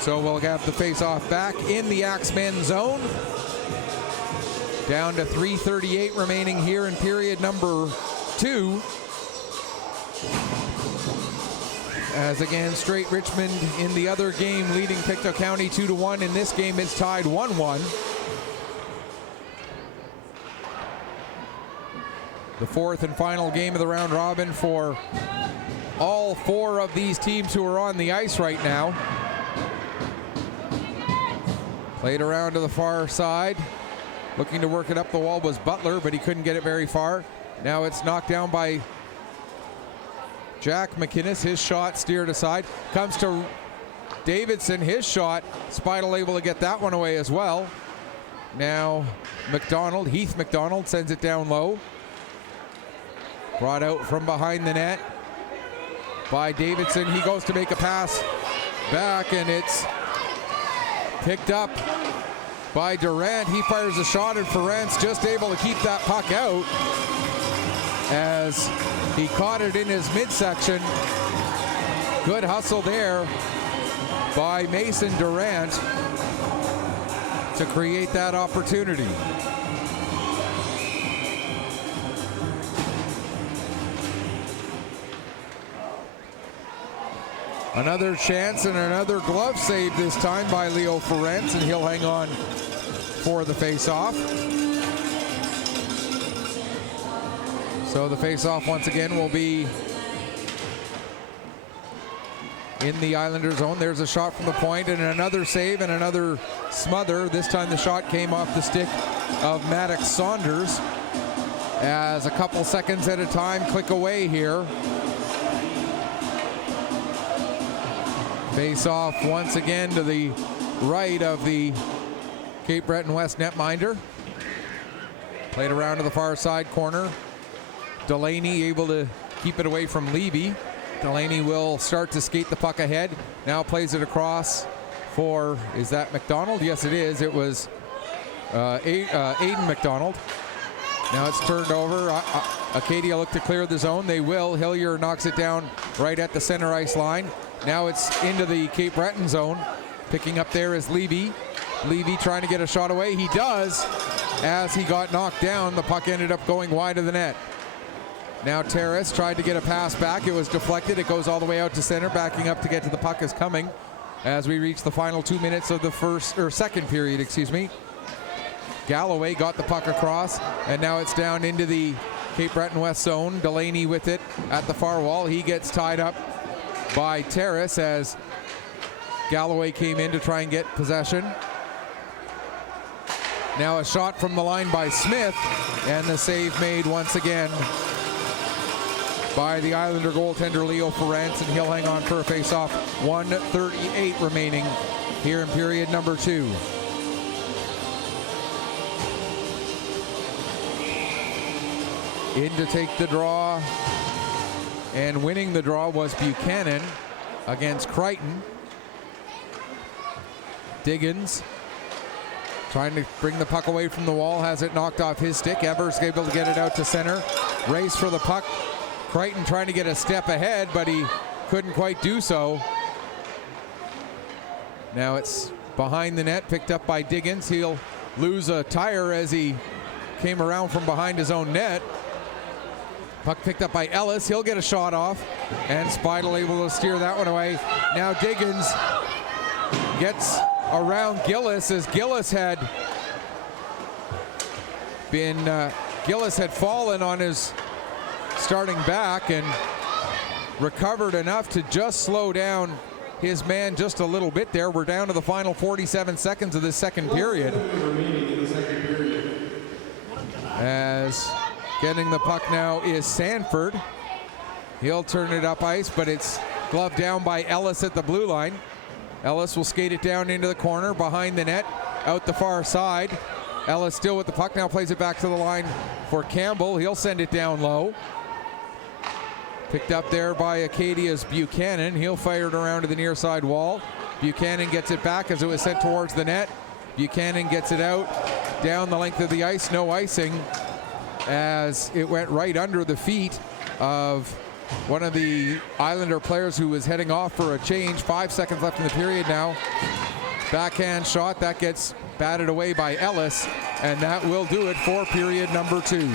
So we'll have the face-off back in the Axemen zone. Down to 3:38 remaining here in period number 2. As again, Straight Richmond in the other game leading Pictou County 2-1. In this game, it's tied 1-1. The fourth and final game of the round robin for all 4 of these teams who are on the ice right now. Played around to the far side. Looking to work it up the wall was Butler, but he couldn't get it very far. Now it's knocked down by Jack McInnes. His shot steered aside. Comes to Davidson. His shot. Spidel able to get that one away as well. Now Heath McDonald sends it down low. Brought out from behind the net by Davidson. He goes to make a pass back, and it's picked up by Durant. He fires a shot, and Ferrant's just able to keep that puck out as he caught it in his midsection. Good hustle there by Mason Durant to create that opportunity. Another chance and another glove save this time by Leo Ferrantz, and he'll hang on for the face-off. So the face-off once again will be in the Islander zone. There's a shot from the point and another save and another smother. This time the shot came off the stick of Maddox Saunders as a couple seconds at a time click away here. Face off once again to the right of the Cape Breton West netminder. Played around to the far side corner. Delaney able to keep it away from Levy. Delaney will start to skate the puck ahead. Now plays it across for, is that McDonald? Yes, it is. It was Aiden McDonald. Now it's turned over. Acadia look to clear the zone. They will. Hillier knocks it down right at the center ice line. Now it's into the Cape Breton zone. Picking up there is Levy. Levy trying to get a shot away. He does. As he got knocked down, the puck ended up going wide of the net. Now Terrace tried to get a pass back. It was deflected. It goes all the way out to center. Backing up to get to the puck is coming as we reach the final 2 minutes of the second period, excuse me. Galloway got the puck across, and now it's down into the Cape Breton West zone. Delaney with it at the far wall. He gets tied up by Terrace as Galloway came in to try and get possession. Now a shot from the line by Smith, and the save made once again by the Islander goaltender Leo Ferrantz, and he'll hang on for a face-off. 1:38 remaining here in period number 2. In to take the draw and winning the draw was Buchanan against Crichton. Diggins trying to bring the puck away from the wall, has it knocked off his stick. Evers able to get it out to center. Race for the puck. Crichton trying to get a step ahead, but he couldn't quite do so. Now it's behind the net, picked up by Diggins. He'll lose a tire as he came around from behind his own net. Puck picked up by Ellis. He'll get a shot off, and Speidel able to steer that one away. Now Diggins gets around Gillis, as Gillis had fallen on his starting back and recovered enough to just slow down his man just a little bit there. We're down to the final 47 seconds of this second period. As getting the puck now is Sanford. He'll turn it up ice, but it's gloved down by Ellis at the blue line. Ellis will skate it down into the corner behind the net, out the far side. Ellis still with the puck, now plays it back to the line for Campbell. He'll send it down low. Picked up there by Acadia's Buchanan. He'll fire it around to the near side wall. Buchanan gets it back as it was sent towards the net. Buchanan gets it out down the length of the ice, no icing, as it went right under the feet of one of the Islander players who was heading off for a change. 5 seconds left in the period now. Backhand shot, that gets batted away by Ellis, and that will do it for period number 2.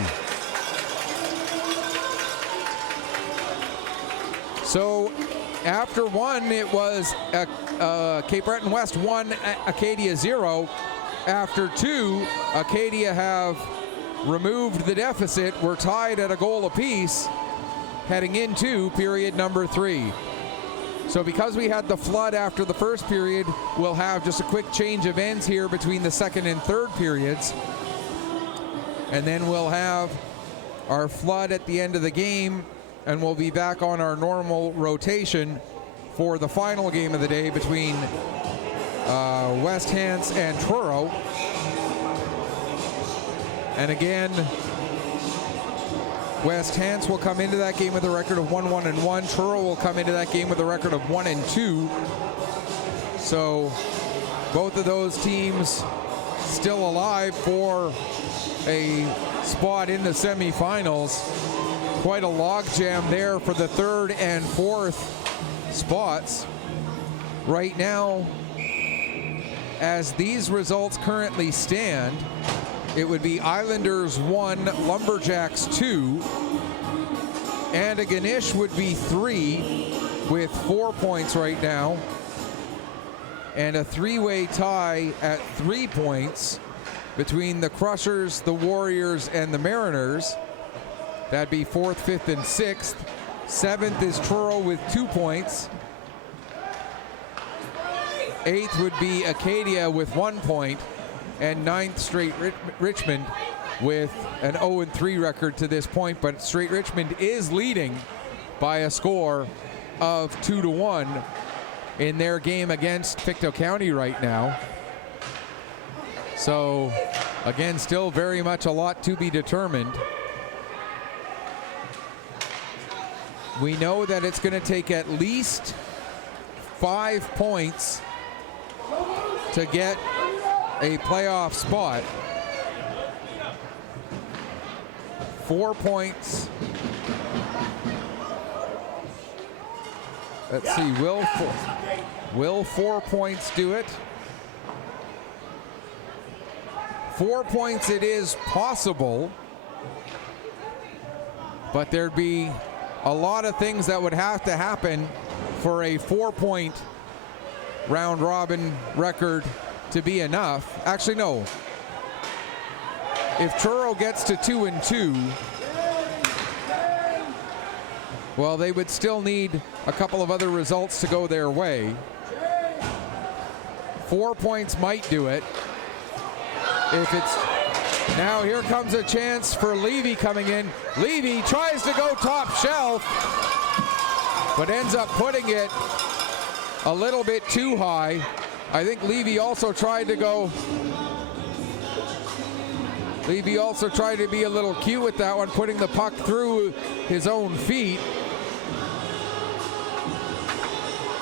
So after one, it was Cape Breton West 1, Acadia 0. After 2, Acadia have removed the deficit. We're tied at a goal apiece heading into period number 3. So because we had the flood after the first period, we'll have just a quick change of ends here between the second and third periods. And then we'll have our flood at the end of the game, and we'll be back on our normal rotation for the final game of the day between West Hants and Truro. And again, West Hants will come into that game with a record of 1-1-1. Truro will come into that game with a record of 1-2. So both of those teams still alive for a spot in the semifinals. Quite a logjam there for the third and fourth spots. Right now, as these results currently stand, it would be Islanders 1, Lumberjacks 2. Antigonish would be 3 with 4 points right now. And a three-way tie at 3 points between the Crushers, the Warriors, and the Mariners. That'd be 4th, 5th, and 6th. 7th is Truro with 2 points. 8th would be Acadia with 1 point. And 9th, Straight Richmond with an 0-3 record to this point. But Straight Richmond is leading by a score of 2-1 in their game against Pictou County right now. So, again, still very much a lot to be determined. We know that it's going to take at least 5 points to get a playoff spot. 4 points. Let's see, will 4 points do it? 4 points it is possible, but there'd be a lot of things that would have to happen for a 4-point round robin record to be enough. Actually, no. If Truro gets to 2-2, well, they would still need a couple of other results to go their way. 4 points might do it. If it's now, here comes a chance for Levy coming in. Levy tries to go top shelf, but ends up putting it a little bit too high. I think Levy also tried to be a little cute with that one, putting the puck through his own feet.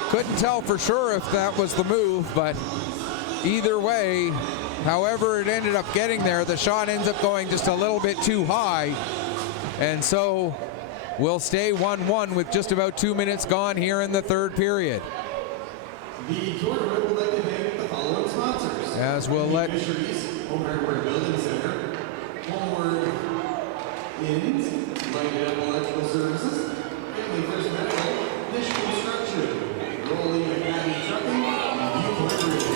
Couldn't tell for sure if that was the move, but either way, however it ended up getting there, the shot ends up going just a little bit too high. And so will stay 1-1 with just about 2 minutes gone here in the third period. The tournament would like to thank the following sponsors. As we'll let Fisheries, Home Hardware Building Center, Homeward Inns, Light Up Electrical Services, Family First Medical, Niche Construction, Rolling Academy Trucking, and Viewpoint Realty.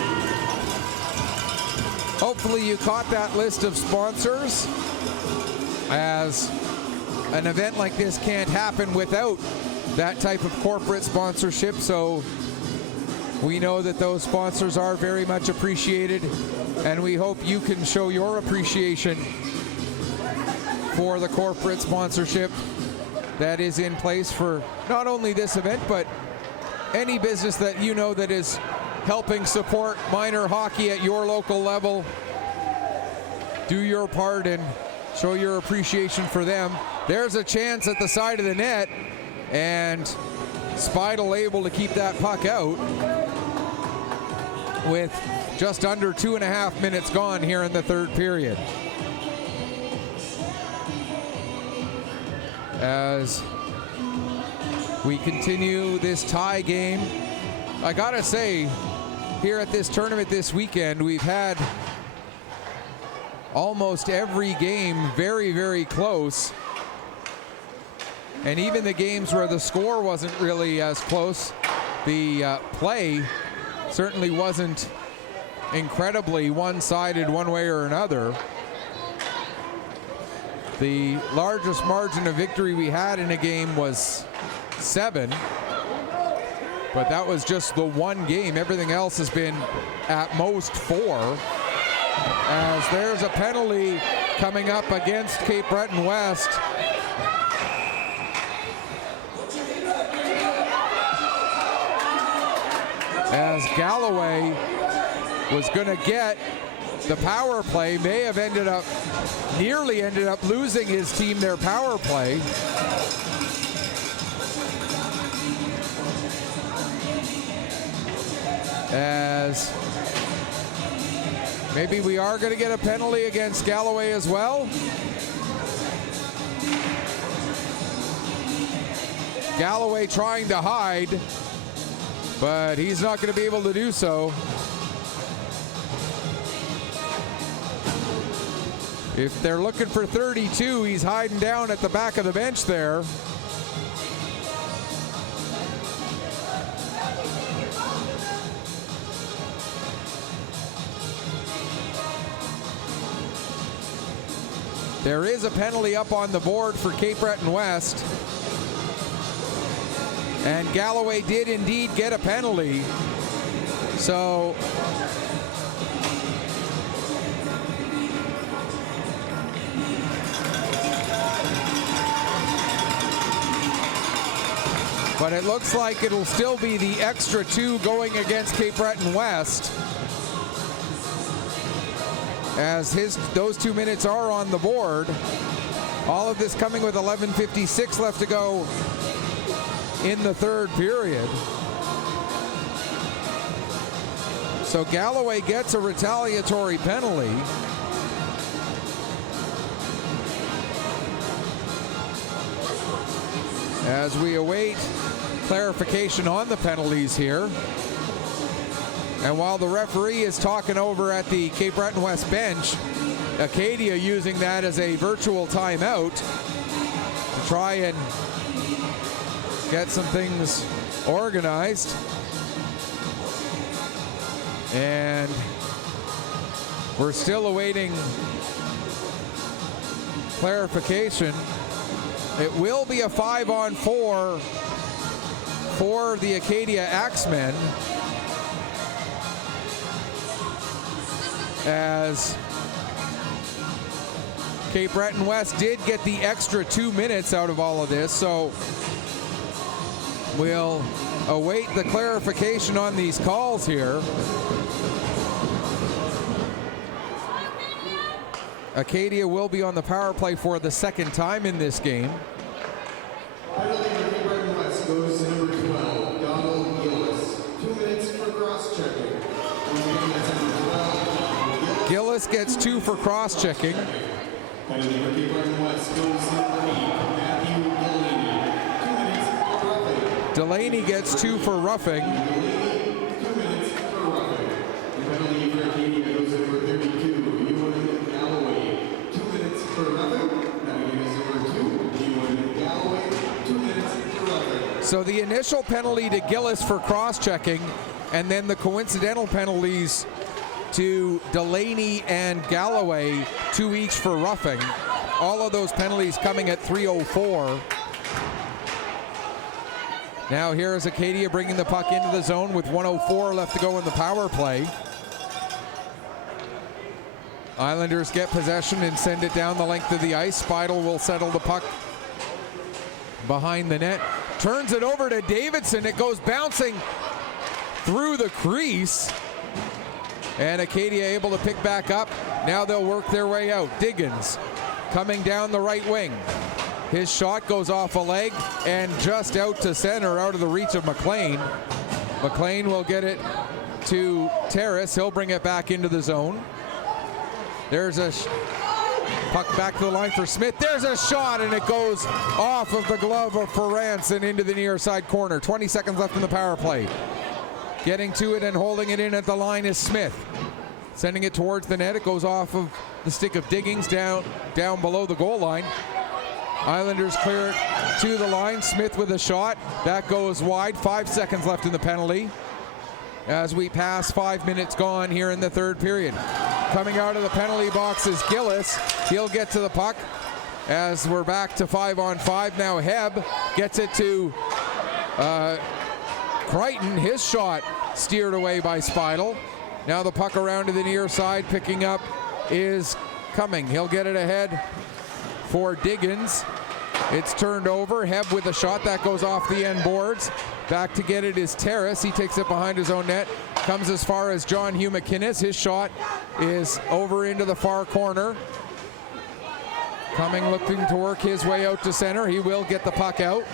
hopefully you caught that list of sponsors, as an event like this can't happen without that type of corporate sponsorship. So we know that those sponsors are very much appreciated, and we hope you can show your appreciation for the corporate sponsorship that is in place for not only this event, but any business that you know that is helping support minor hockey at your local level. Do your part and show your appreciation for them. There's a chance at the side of the net, and Speidel able to keep that puck out with just under 2.5 minutes gone here in the third period. As we continue this tie game, I gotta say, here at this tournament this weekend, we've had almost every game very, very close. And even the games where the score wasn't really as close, the play certainly wasn't incredibly one-sided one way or another. The largest margin of victory we had in a game was 7, but that was just the one game. Everything else has been at most 4. As there's a penalty coming up against Cape Breton West. As Galloway was going to get the power play, may have nearly ended up losing his team their power play. As maybe we are going to get a penalty against Galloway as well. Galloway trying to hide, but he's not going to be able to do so. If they're looking for 32, he's hiding down at the back of the bench there. There is a penalty up on the board for Cape Breton West. And Galloway did indeed get a penalty. So but it looks like it'll still be the extra 2 going against Cape Breton West, as those 2 minutes are on the board. All of this coming with 11:56 left to go in the third period. So Galloway gets a retaliatory penalty. As we await clarification on the penalties here. And while the referee is talking over at the Cape Breton West bench, Acadia using that as a virtual timeout to try and get some things organized. And we're still awaiting clarification. It will be a 5-on-4 for the Acadia Axemen, as Cape Breton West did get the extra 2 minutes out of all of this. So we'll await the clarification on these calls here. Acadia will be on the power play for the second time in this game. Penalty for Cape Breton West goes to number 12, Donald Gillis. 2 minutes for cross-checking. Gillis gets 2 for cross-checking. Penalty for Cape Breton West goes to number 8, Matthew Gillini. Delaney gets 2 for roughing. 2 minutes for roughing. The penalty for Acadia goes over 32. U1 Galloway, 2 minutes for roughing. That goes over 2. U1 Galloway, 2 minutes for roughing. So the initial penalty to Gillis for cross-checking, and then the coincidental penalties to Delaney and Galloway, 2 each for roughing. All of those penalties coming at 3:04. Now here is Acadia bringing the puck into the zone with 1:04 left to go in the power play. Islanders get possession and send it down the length of the ice. Speidel will settle the puck behind the net. Turns it over to Davidson. It goes bouncing through the crease. And Acadia able to pick back up. Now they'll work their way out. Diggins coming down the right wing. His shot goes off a leg and just out to center, out of the reach of McLean. McLean will get it to Terrace. He'll bring it back into the zone. There's a puck back to the line for Smith. There's a shot, and it goes off of the glove of Ferrance and into the near side corner. 20 seconds left in the power play. Getting to it and holding it in at the line is Smith. Sending it towards the net. It goes off of the stick of Diggins down below the goal line. Islanders clear it to the line. Smith with a shot. That goes wide. 5 seconds left in the penalty as we pass 5 minutes gone here in the third period. Coming out of the penalty box is Gillis. He'll get to the puck as we're back to 5-on-5. Now Hebb gets it to Crichton. His shot steered away by Speidel. Now the puck around to the near side. Picking up is Cumming. He'll get it ahead for Diggins. It's turned over. Hebb with a shot that goes off the end boards. Back to get it is Terrace. He takes it behind his own net. Comes as far as John Hugh McInnes. His shot is over into the far corner. Cumming looking to work his way out to center. He will get the puck out.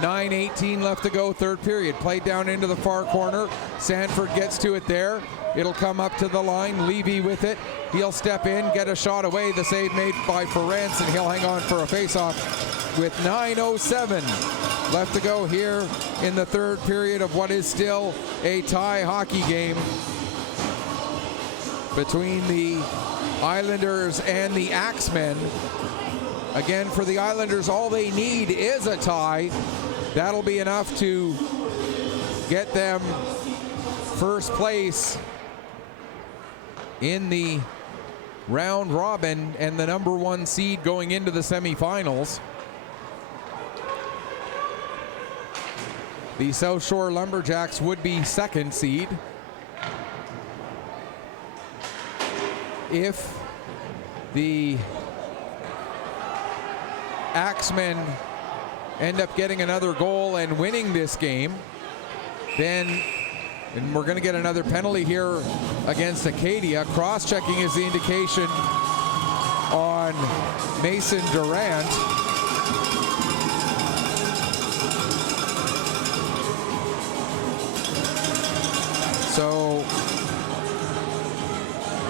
9:18 left to go, third period. Played down into the far corner. Sanford gets to it there. It'll come up to the line. Levy with it. He'll step in, get a shot away. The save made by Ferrance, and he'll hang on for a faceoff with 9:07 left to go here in the third period of what is still a tie hockey game between the Islanders and the Axemen. Again, for the Islanders, all they need is a tie. That'll be enough to get them first place in the round robin and the number 1 seed going into the semifinals. The South Shore Lumberjacks would be second seed if the Axemen end up getting another goal and winning this game. Then, and we're going to get another penalty here against Acadia. Cross-checking is the indication on Mason Durant. So,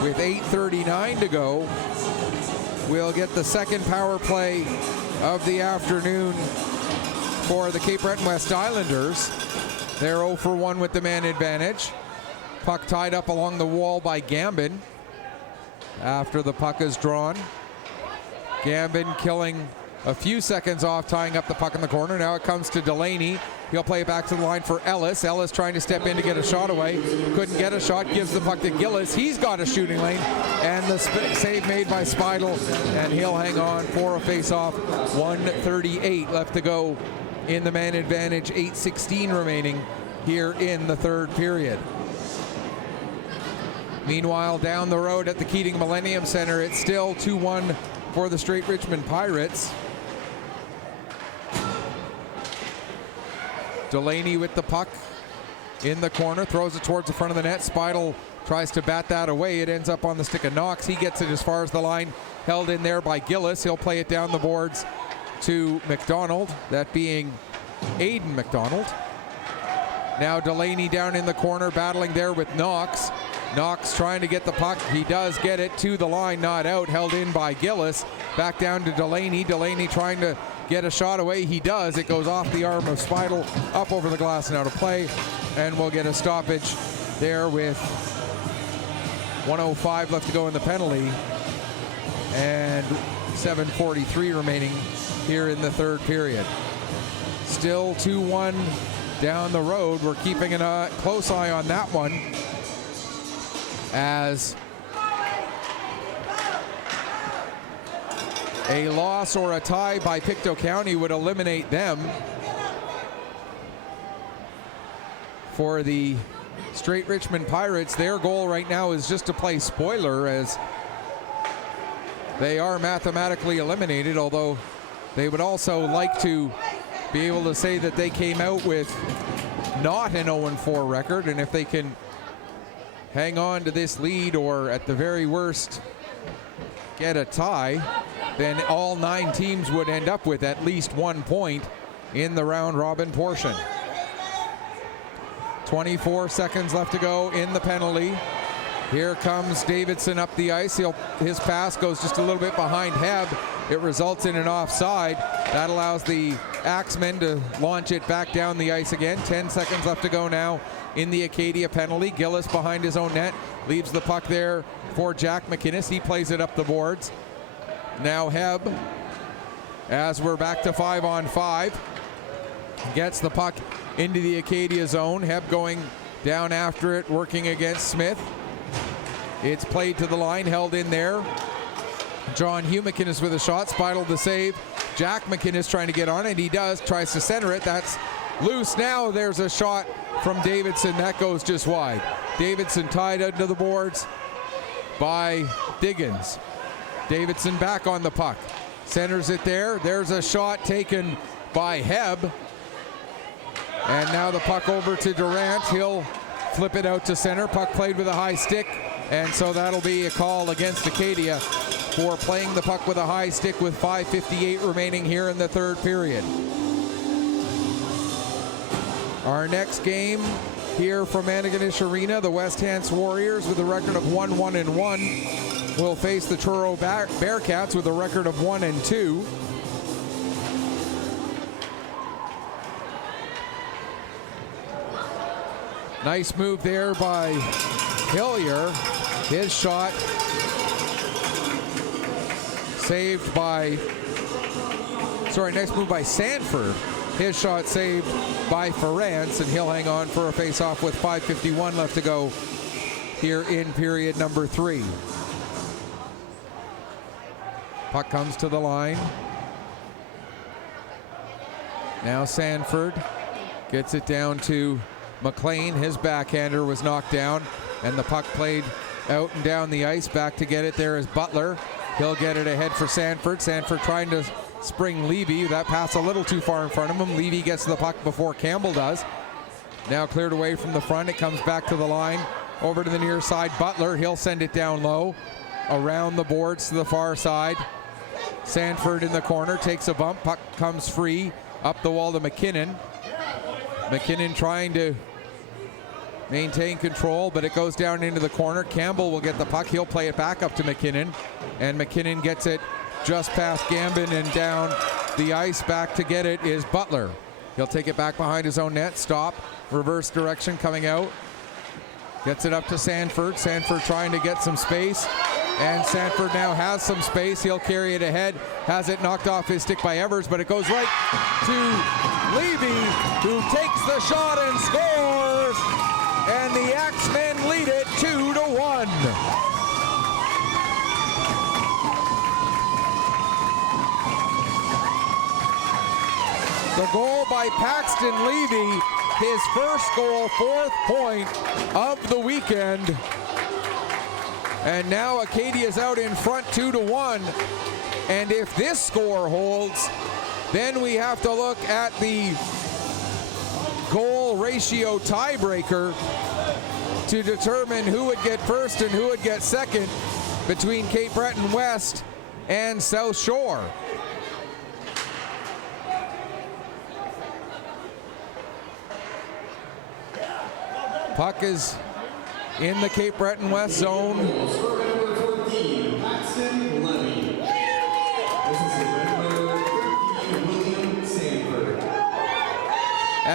with 8:39 to go, we'll get the second power play of the afternoon for the Cape Breton West Islanders. They're 0 for 1 with the man advantage. Puck tied up along the wall by Gambin after the puck is drawn. Gambin killing a few seconds off tying up the puck in the corner. Now it comes to Delaney. He'll play it back to the line for Ellis. Ellis trying to step in to get a shot away. Couldn't get a shot. Gives the puck to Gillis. He's got a shooting lane. And the save made by Speidel. And he'll hang on for a face-off. 1:38 left to go in the man advantage. 8:16 remaining here in the third period. Meanwhile, down the road at the Keating Millennium Center, it's still 2-1 for the Straight Richmond Pirates. Delaney with the puck in the corner, throws it towards the front of the net. Speidel tries to bat that away. It ends up on the stick of Knox. He gets it as far as the line, held in there by Gillis. He'll play it down the boards to McDonald, that being Aiden McDonald. Now Delaney down in the corner, battling there with Knox. Knox trying to get the puck. He does get it to the line, not out, held in by Gillis. Back down to Delaney. Delaney trying to get a shot away? He does. It goes off the arm of Spidel, up over the glass and out of play, and we'll get a stoppage there with 1:05 left to go in the penalty and 7:43 remaining here in the third period. Still 2-1 down the road. We're keeping a close eye on that one, as a loss or a tie by Pictou County would eliminate them. For the Straight Richmond Pirates, their goal right now is just to play spoiler, as they are mathematically eliminated, although they would also like to be able to say that they came out with not an 0-4 record, and if they can hang on to this lead, or at the very worst get a tie, then all 9 teams would end up with at least 1 point in the round robin portion. 24 seconds left to go in the penalty. Here comes Davidson up the ice. His pass goes just a little bit behind Heb. It results in an offside. That allows the Axemen to launch it back down the ice again. 10 seconds left to go now in the Acadia penalty. Gillis behind his own net, leaves the puck there for Jack McInnes. He plays it up the boards. Now Heb, as we're back to 5-on-5, gets the puck into the Acadia zone. Heb going down after it, working against Smith. It's played to the line, held in there. John Hugh McInnes with a shot, Spidel the save. Jack McInnes trying to get on it, he does, tries to center it, that's loose. Now there's a shot from Davidson, that goes just wide. Davidson tied under the boards by Diggins. Davidson back on the puck, centers it there. There's a shot taken by Heb. And now the puck over to Durant. He'll flip it out to center. Puck played with a high stick. And so that'll be a call against Acadia for playing the puck with a high stick with 5:58 remaining here in the third period. Our next game here from Antigonish Arena, the West Hants Warriors with a record of 1-1-1 will face the Truro Bearcats with a record of 1-2. Nice move there by Hillier. His shot saved by, next move by Sanford. His shot saved by Ferrance, and he'll hang on for a face-off with 5:51 left to go here in period number 3. Puck comes to the line. Now Sanford gets it down to McLean. His backhander was knocked down, and the puck played out and down the ice. Back to get it there is Butler. He'll get it ahead for Sanford. Sanford trying to spring Levy. That pass a little too far in front of him. Levy gets the puck before Campbell does. Now cleared away from the front. It comes back to the line. Over to the near side. Butler. He'll send it down low. Around the boards to the far side. Sanford in the corner. Takes a bump. Puck comes free. Up the wall to McKinnon. McKinnon trying to maintain control, but it goes down into the corner. Campbell will get the puck. He'll play it back up to McKinnon, and McKinnon gets it just past Gambin and down the ice. Back to get it is Butler. He'll take it back behind his own net. Stop. Reverse direction coming out. Gets it up to Sanford. Sanford trying to get some space, and Sanford now has some space. He'll carry it ahead. Has it knocked off his stick by Evers, but it goes right to Levy, who takes the shot and scores. And the Axemen lead it 2-1. The goal by Paxton Levy, his first goal, 4th point of the weekend. And now Acadia's out in front 2-1. And if this score holds, then we have to look at the goal ratio tiebreaker to determine who would get first and who would get second between Cape Breton West and South Shore. Puck is in the Cape Breton West zone.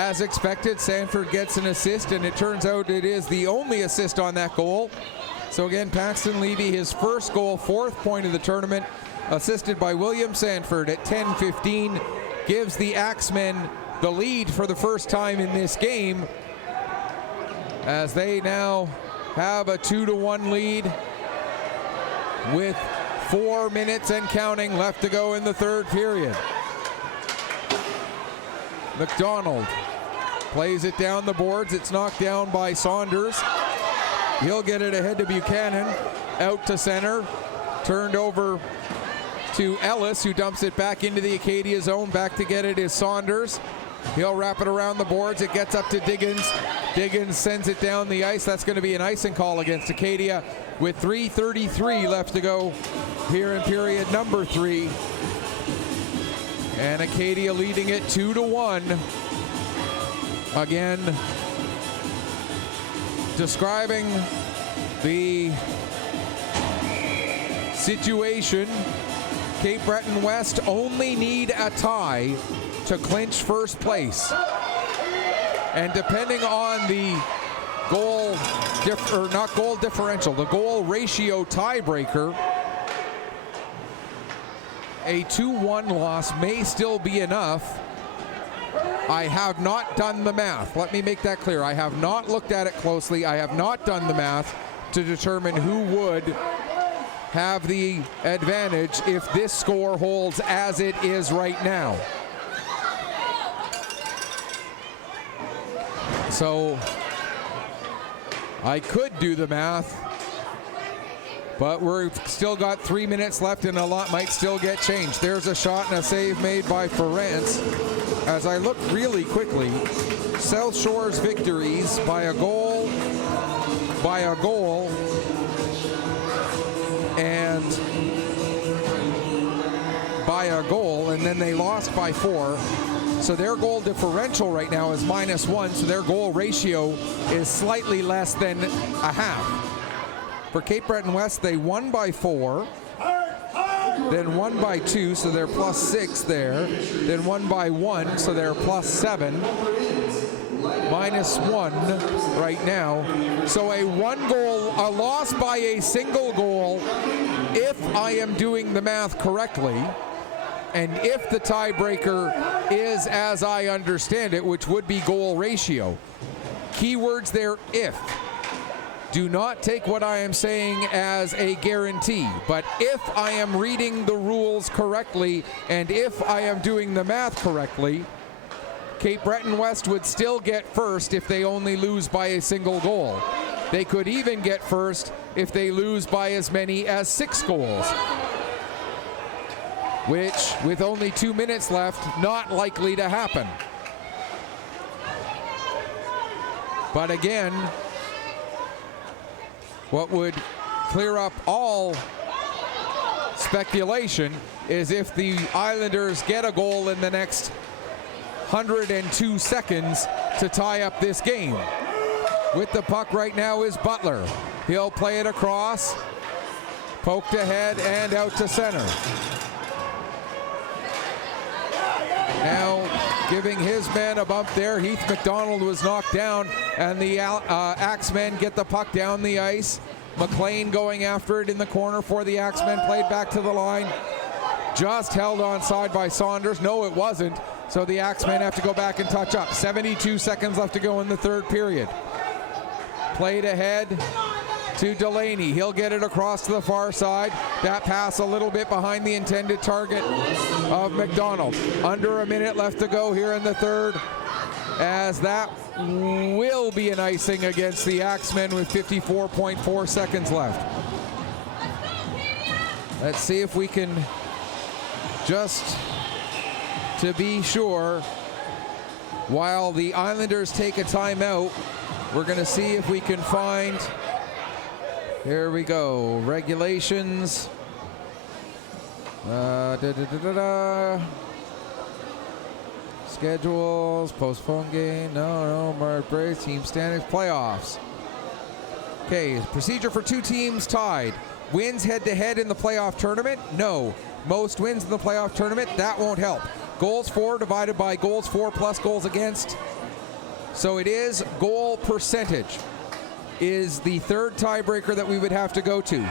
As expected, Sanford gets an assist, and it turns out it is the only assist on that goal. So again, Paxton Levy, his first goal, 4th point of the tournament, assisted by William Sanford at 10:15, gives the Axemen the lead for the first time in this game, as they now have a 2-1 lead with 4 minutes and counting left to go in the third period. McDonald plays it down the boards. It's knocked down by Saunders. He'll get it ahead to Buchanan. Out to center. Turned over to Ellis, who dumps it back into the Acadia zone. Back to get it is Saunders. He'll wrap it around the boards. It gets up to Diggins. Diggins sends it down the ice. That's going to be an icing call against Acadia with 3:33 left to go here in period number 3. And Acadia leading it 2-1. Again, describing the situation, Cape Breton West only need a tie to clinch first place. And depending on the goal, not goal differential, the goal ratio tiebreaker, a 2-1 loss may still be enough. I have not done the math. Let me make that clear. I have not looked at it closely. I have not done the math to determine who would have the advantage if this score holds as it is right now. So I could do the math, but we've still got 3 minutes left and a lot might still get changed. There's a shot and a save made by Ference. As I look really quickly, South Shore's victories by a goal, and then they lost by 4. So their goal differential right now is -1, so their goal ratio is slightly less than a half. For Cape Breton West, they won by 4, then won by 2, so they're +6 there, then won by 1, so they're +7, -1 right now. So a loss by a single goal, if I am doing the math correctly, and if the tiebreaker is as I understand it, which would be goal ratio. Keywords there, if. Do not take what I am saying as a guarantee, but if I am reading the rules correctly and if I am doing the math correctly, Cape Breton West would still get first if they only lose by a single goal. They could even get first if they lose by as many as 6 goals, which, with only 2 minutes left, not likely to happen. But again, what would clear up all speculation is if the Islanders get a goal in the next 102 seconds to tie up this game. With the puck right now is Butler. He'll play it across, poked ahead and out to center. Now giving his man a bump there. Heath McDonald was knocked down, and the Axemen get the puck down the ice. McLean going after it in the corner for the Axemen, played back to the line. Just held onside by Saunders. No, it wasn't. So the Axemen have to go back and touch up. 72 seconds left to go in the third period. Played ahead to Delaney. He'll get it across to the far side. That pass a little bit behind the intended target of McDonald. Under a minute left to go here in the third, as that will be an icing against the Axemen with 54.4 seconds left. Let's see if we can, just to be sure, while the Islanders take a timeout, we're going to see if we can find, here we go, regulations. Schedules, postpone game, no, mark breaks, team standings, playoffs. Okay, procedure for 2 teams tied. Wins head-to-head in the playoff tournament? No. Most wins in the playoff tournament? That won't help. Goals for divided by goals for plus goals against? So it is goal percentage is the third tiebreaker that we would have to go to.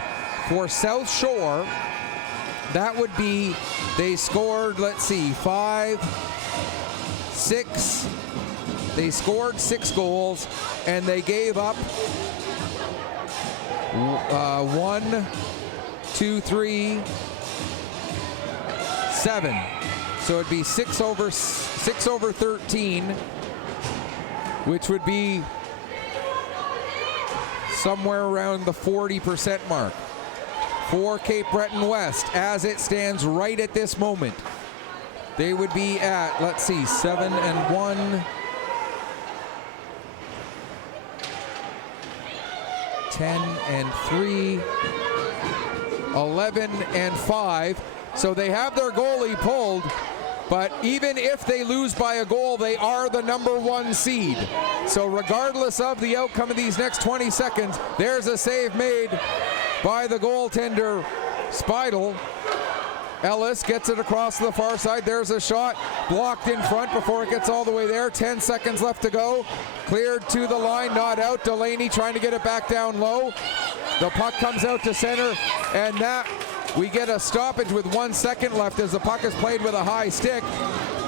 For South Shore, that would be they scored, let's see, 5, 6. They scored 6 goals, and they gave up 1, 2, 3, 7. So it'd be 6 over 13, which would be somewhere around the 40% mark. For Cape Breton West, as it stands right at this moment, they would be at, let's see, 7-1, 10-3, 11-5. So they have their goalie pulled, but even if they lose by a goal, they are the #1 seed. So regardless of the outcome of these next 20 seconds, there's a save made by the goaltender, Speidel. Ellis gets it across the far side. There's a shot blocked in front before it gets all the way there. 10 seconds left to go. Cleared to the line, not out. Delaney trying to get it back down low. The puck comes out to center, and that we get a stoppage with 1 second left as the puck is played with a high stick.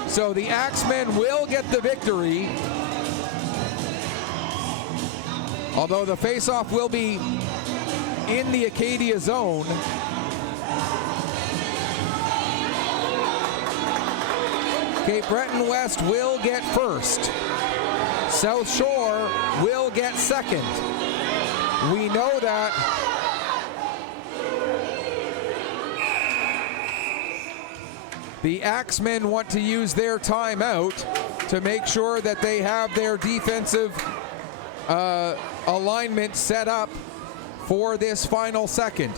So the Axemen will get the victory, although the faceoff will be in the Acadia zone. Cape Breton West will get first. South Shore will get second. We know that. The Axemen want to use their timeout to make sure that they have their defensive alignment set up for this final second.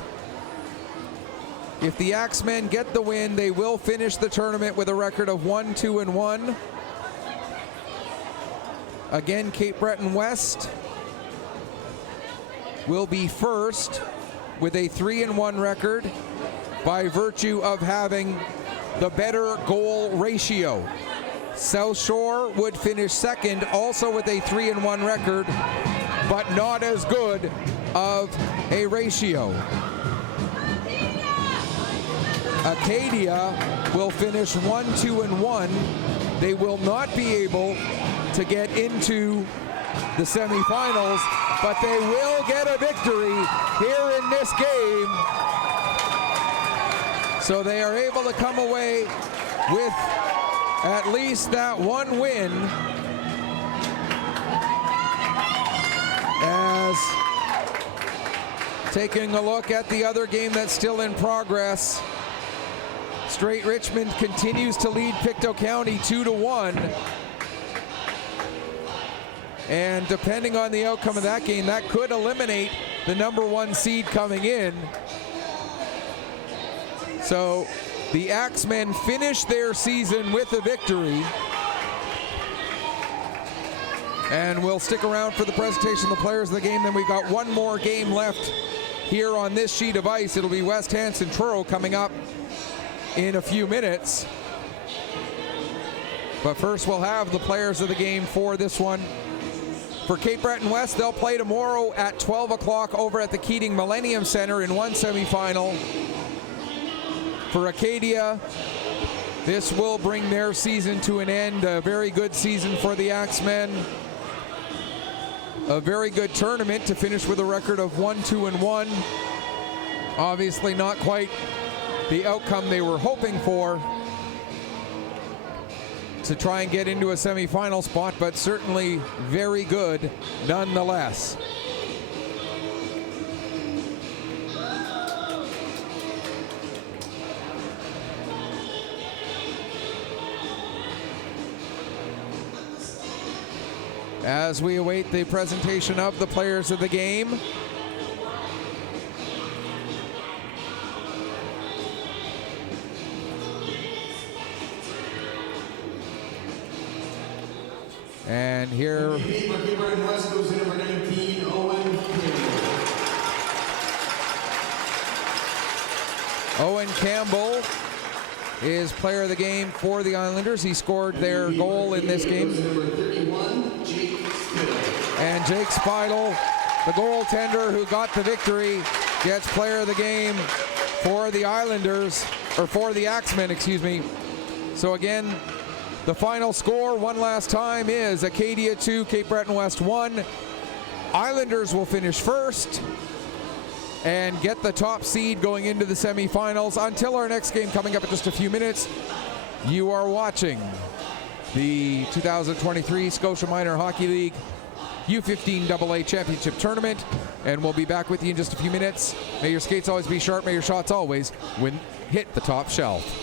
If the Axemen get the win, they will finish the tournament with a record of 1-2-1. Again, Cape Breton West will be first with a 3-1 record by virtue of having the better goal ratio. South Shore would finish second, also with a 3-1 record, but not as good of a ratio. Acadia will finish 1-2-1. They will not be able to get into the semifinals, but they will get a victory here in this game. So they are able to come away with at least that one win, as taking a look at the other game that's still in progress. Straight Richmond continues to lead Pictou County 2-1. And depending on the outcome of that game, that could eliminate the #1 seed coming in. So the Axemen finish their season with a victory. And we'll stick around for the presentation of the players of the game. Then we got one more game left here on this sheet of ice. It'll be West Hanson Truro coming up in a few minutes. But first we'll have the players of the game for this one. For Cape Breton West, they'll play tomorrow at 12 o'clock over at the Keating Millennium Center in one semifinal. For Acadia, this will bring their season to an end. A very good season for the Axemen. A very good tournament to finish with a record of 1-2-1. Obviously not quite the outcome they were hoping for to try and get into a semifinal spot, but certainly very good nonetheless. As we await the presentation of the players of the game, and here Owen Campbell is player of the game for the Islanders. He scored their goal in this game. And Jake Speidel, the goaltender who got the victory, gets player of the game for the Islanders, or for the Axemen, excuse me. So again, the final score one last time is Acadia 2, Cape Breton West 1. Islanders will finish first and get the top seed going into the semifinals. Until our next game coming up in just a few minutes, you are watching the 2023 Scotia Minor Hockey League U15AA Championship Tournament, and we'll be back with you in just a few minutes. May your skates always be sharp, may your shots always hit the top shelf.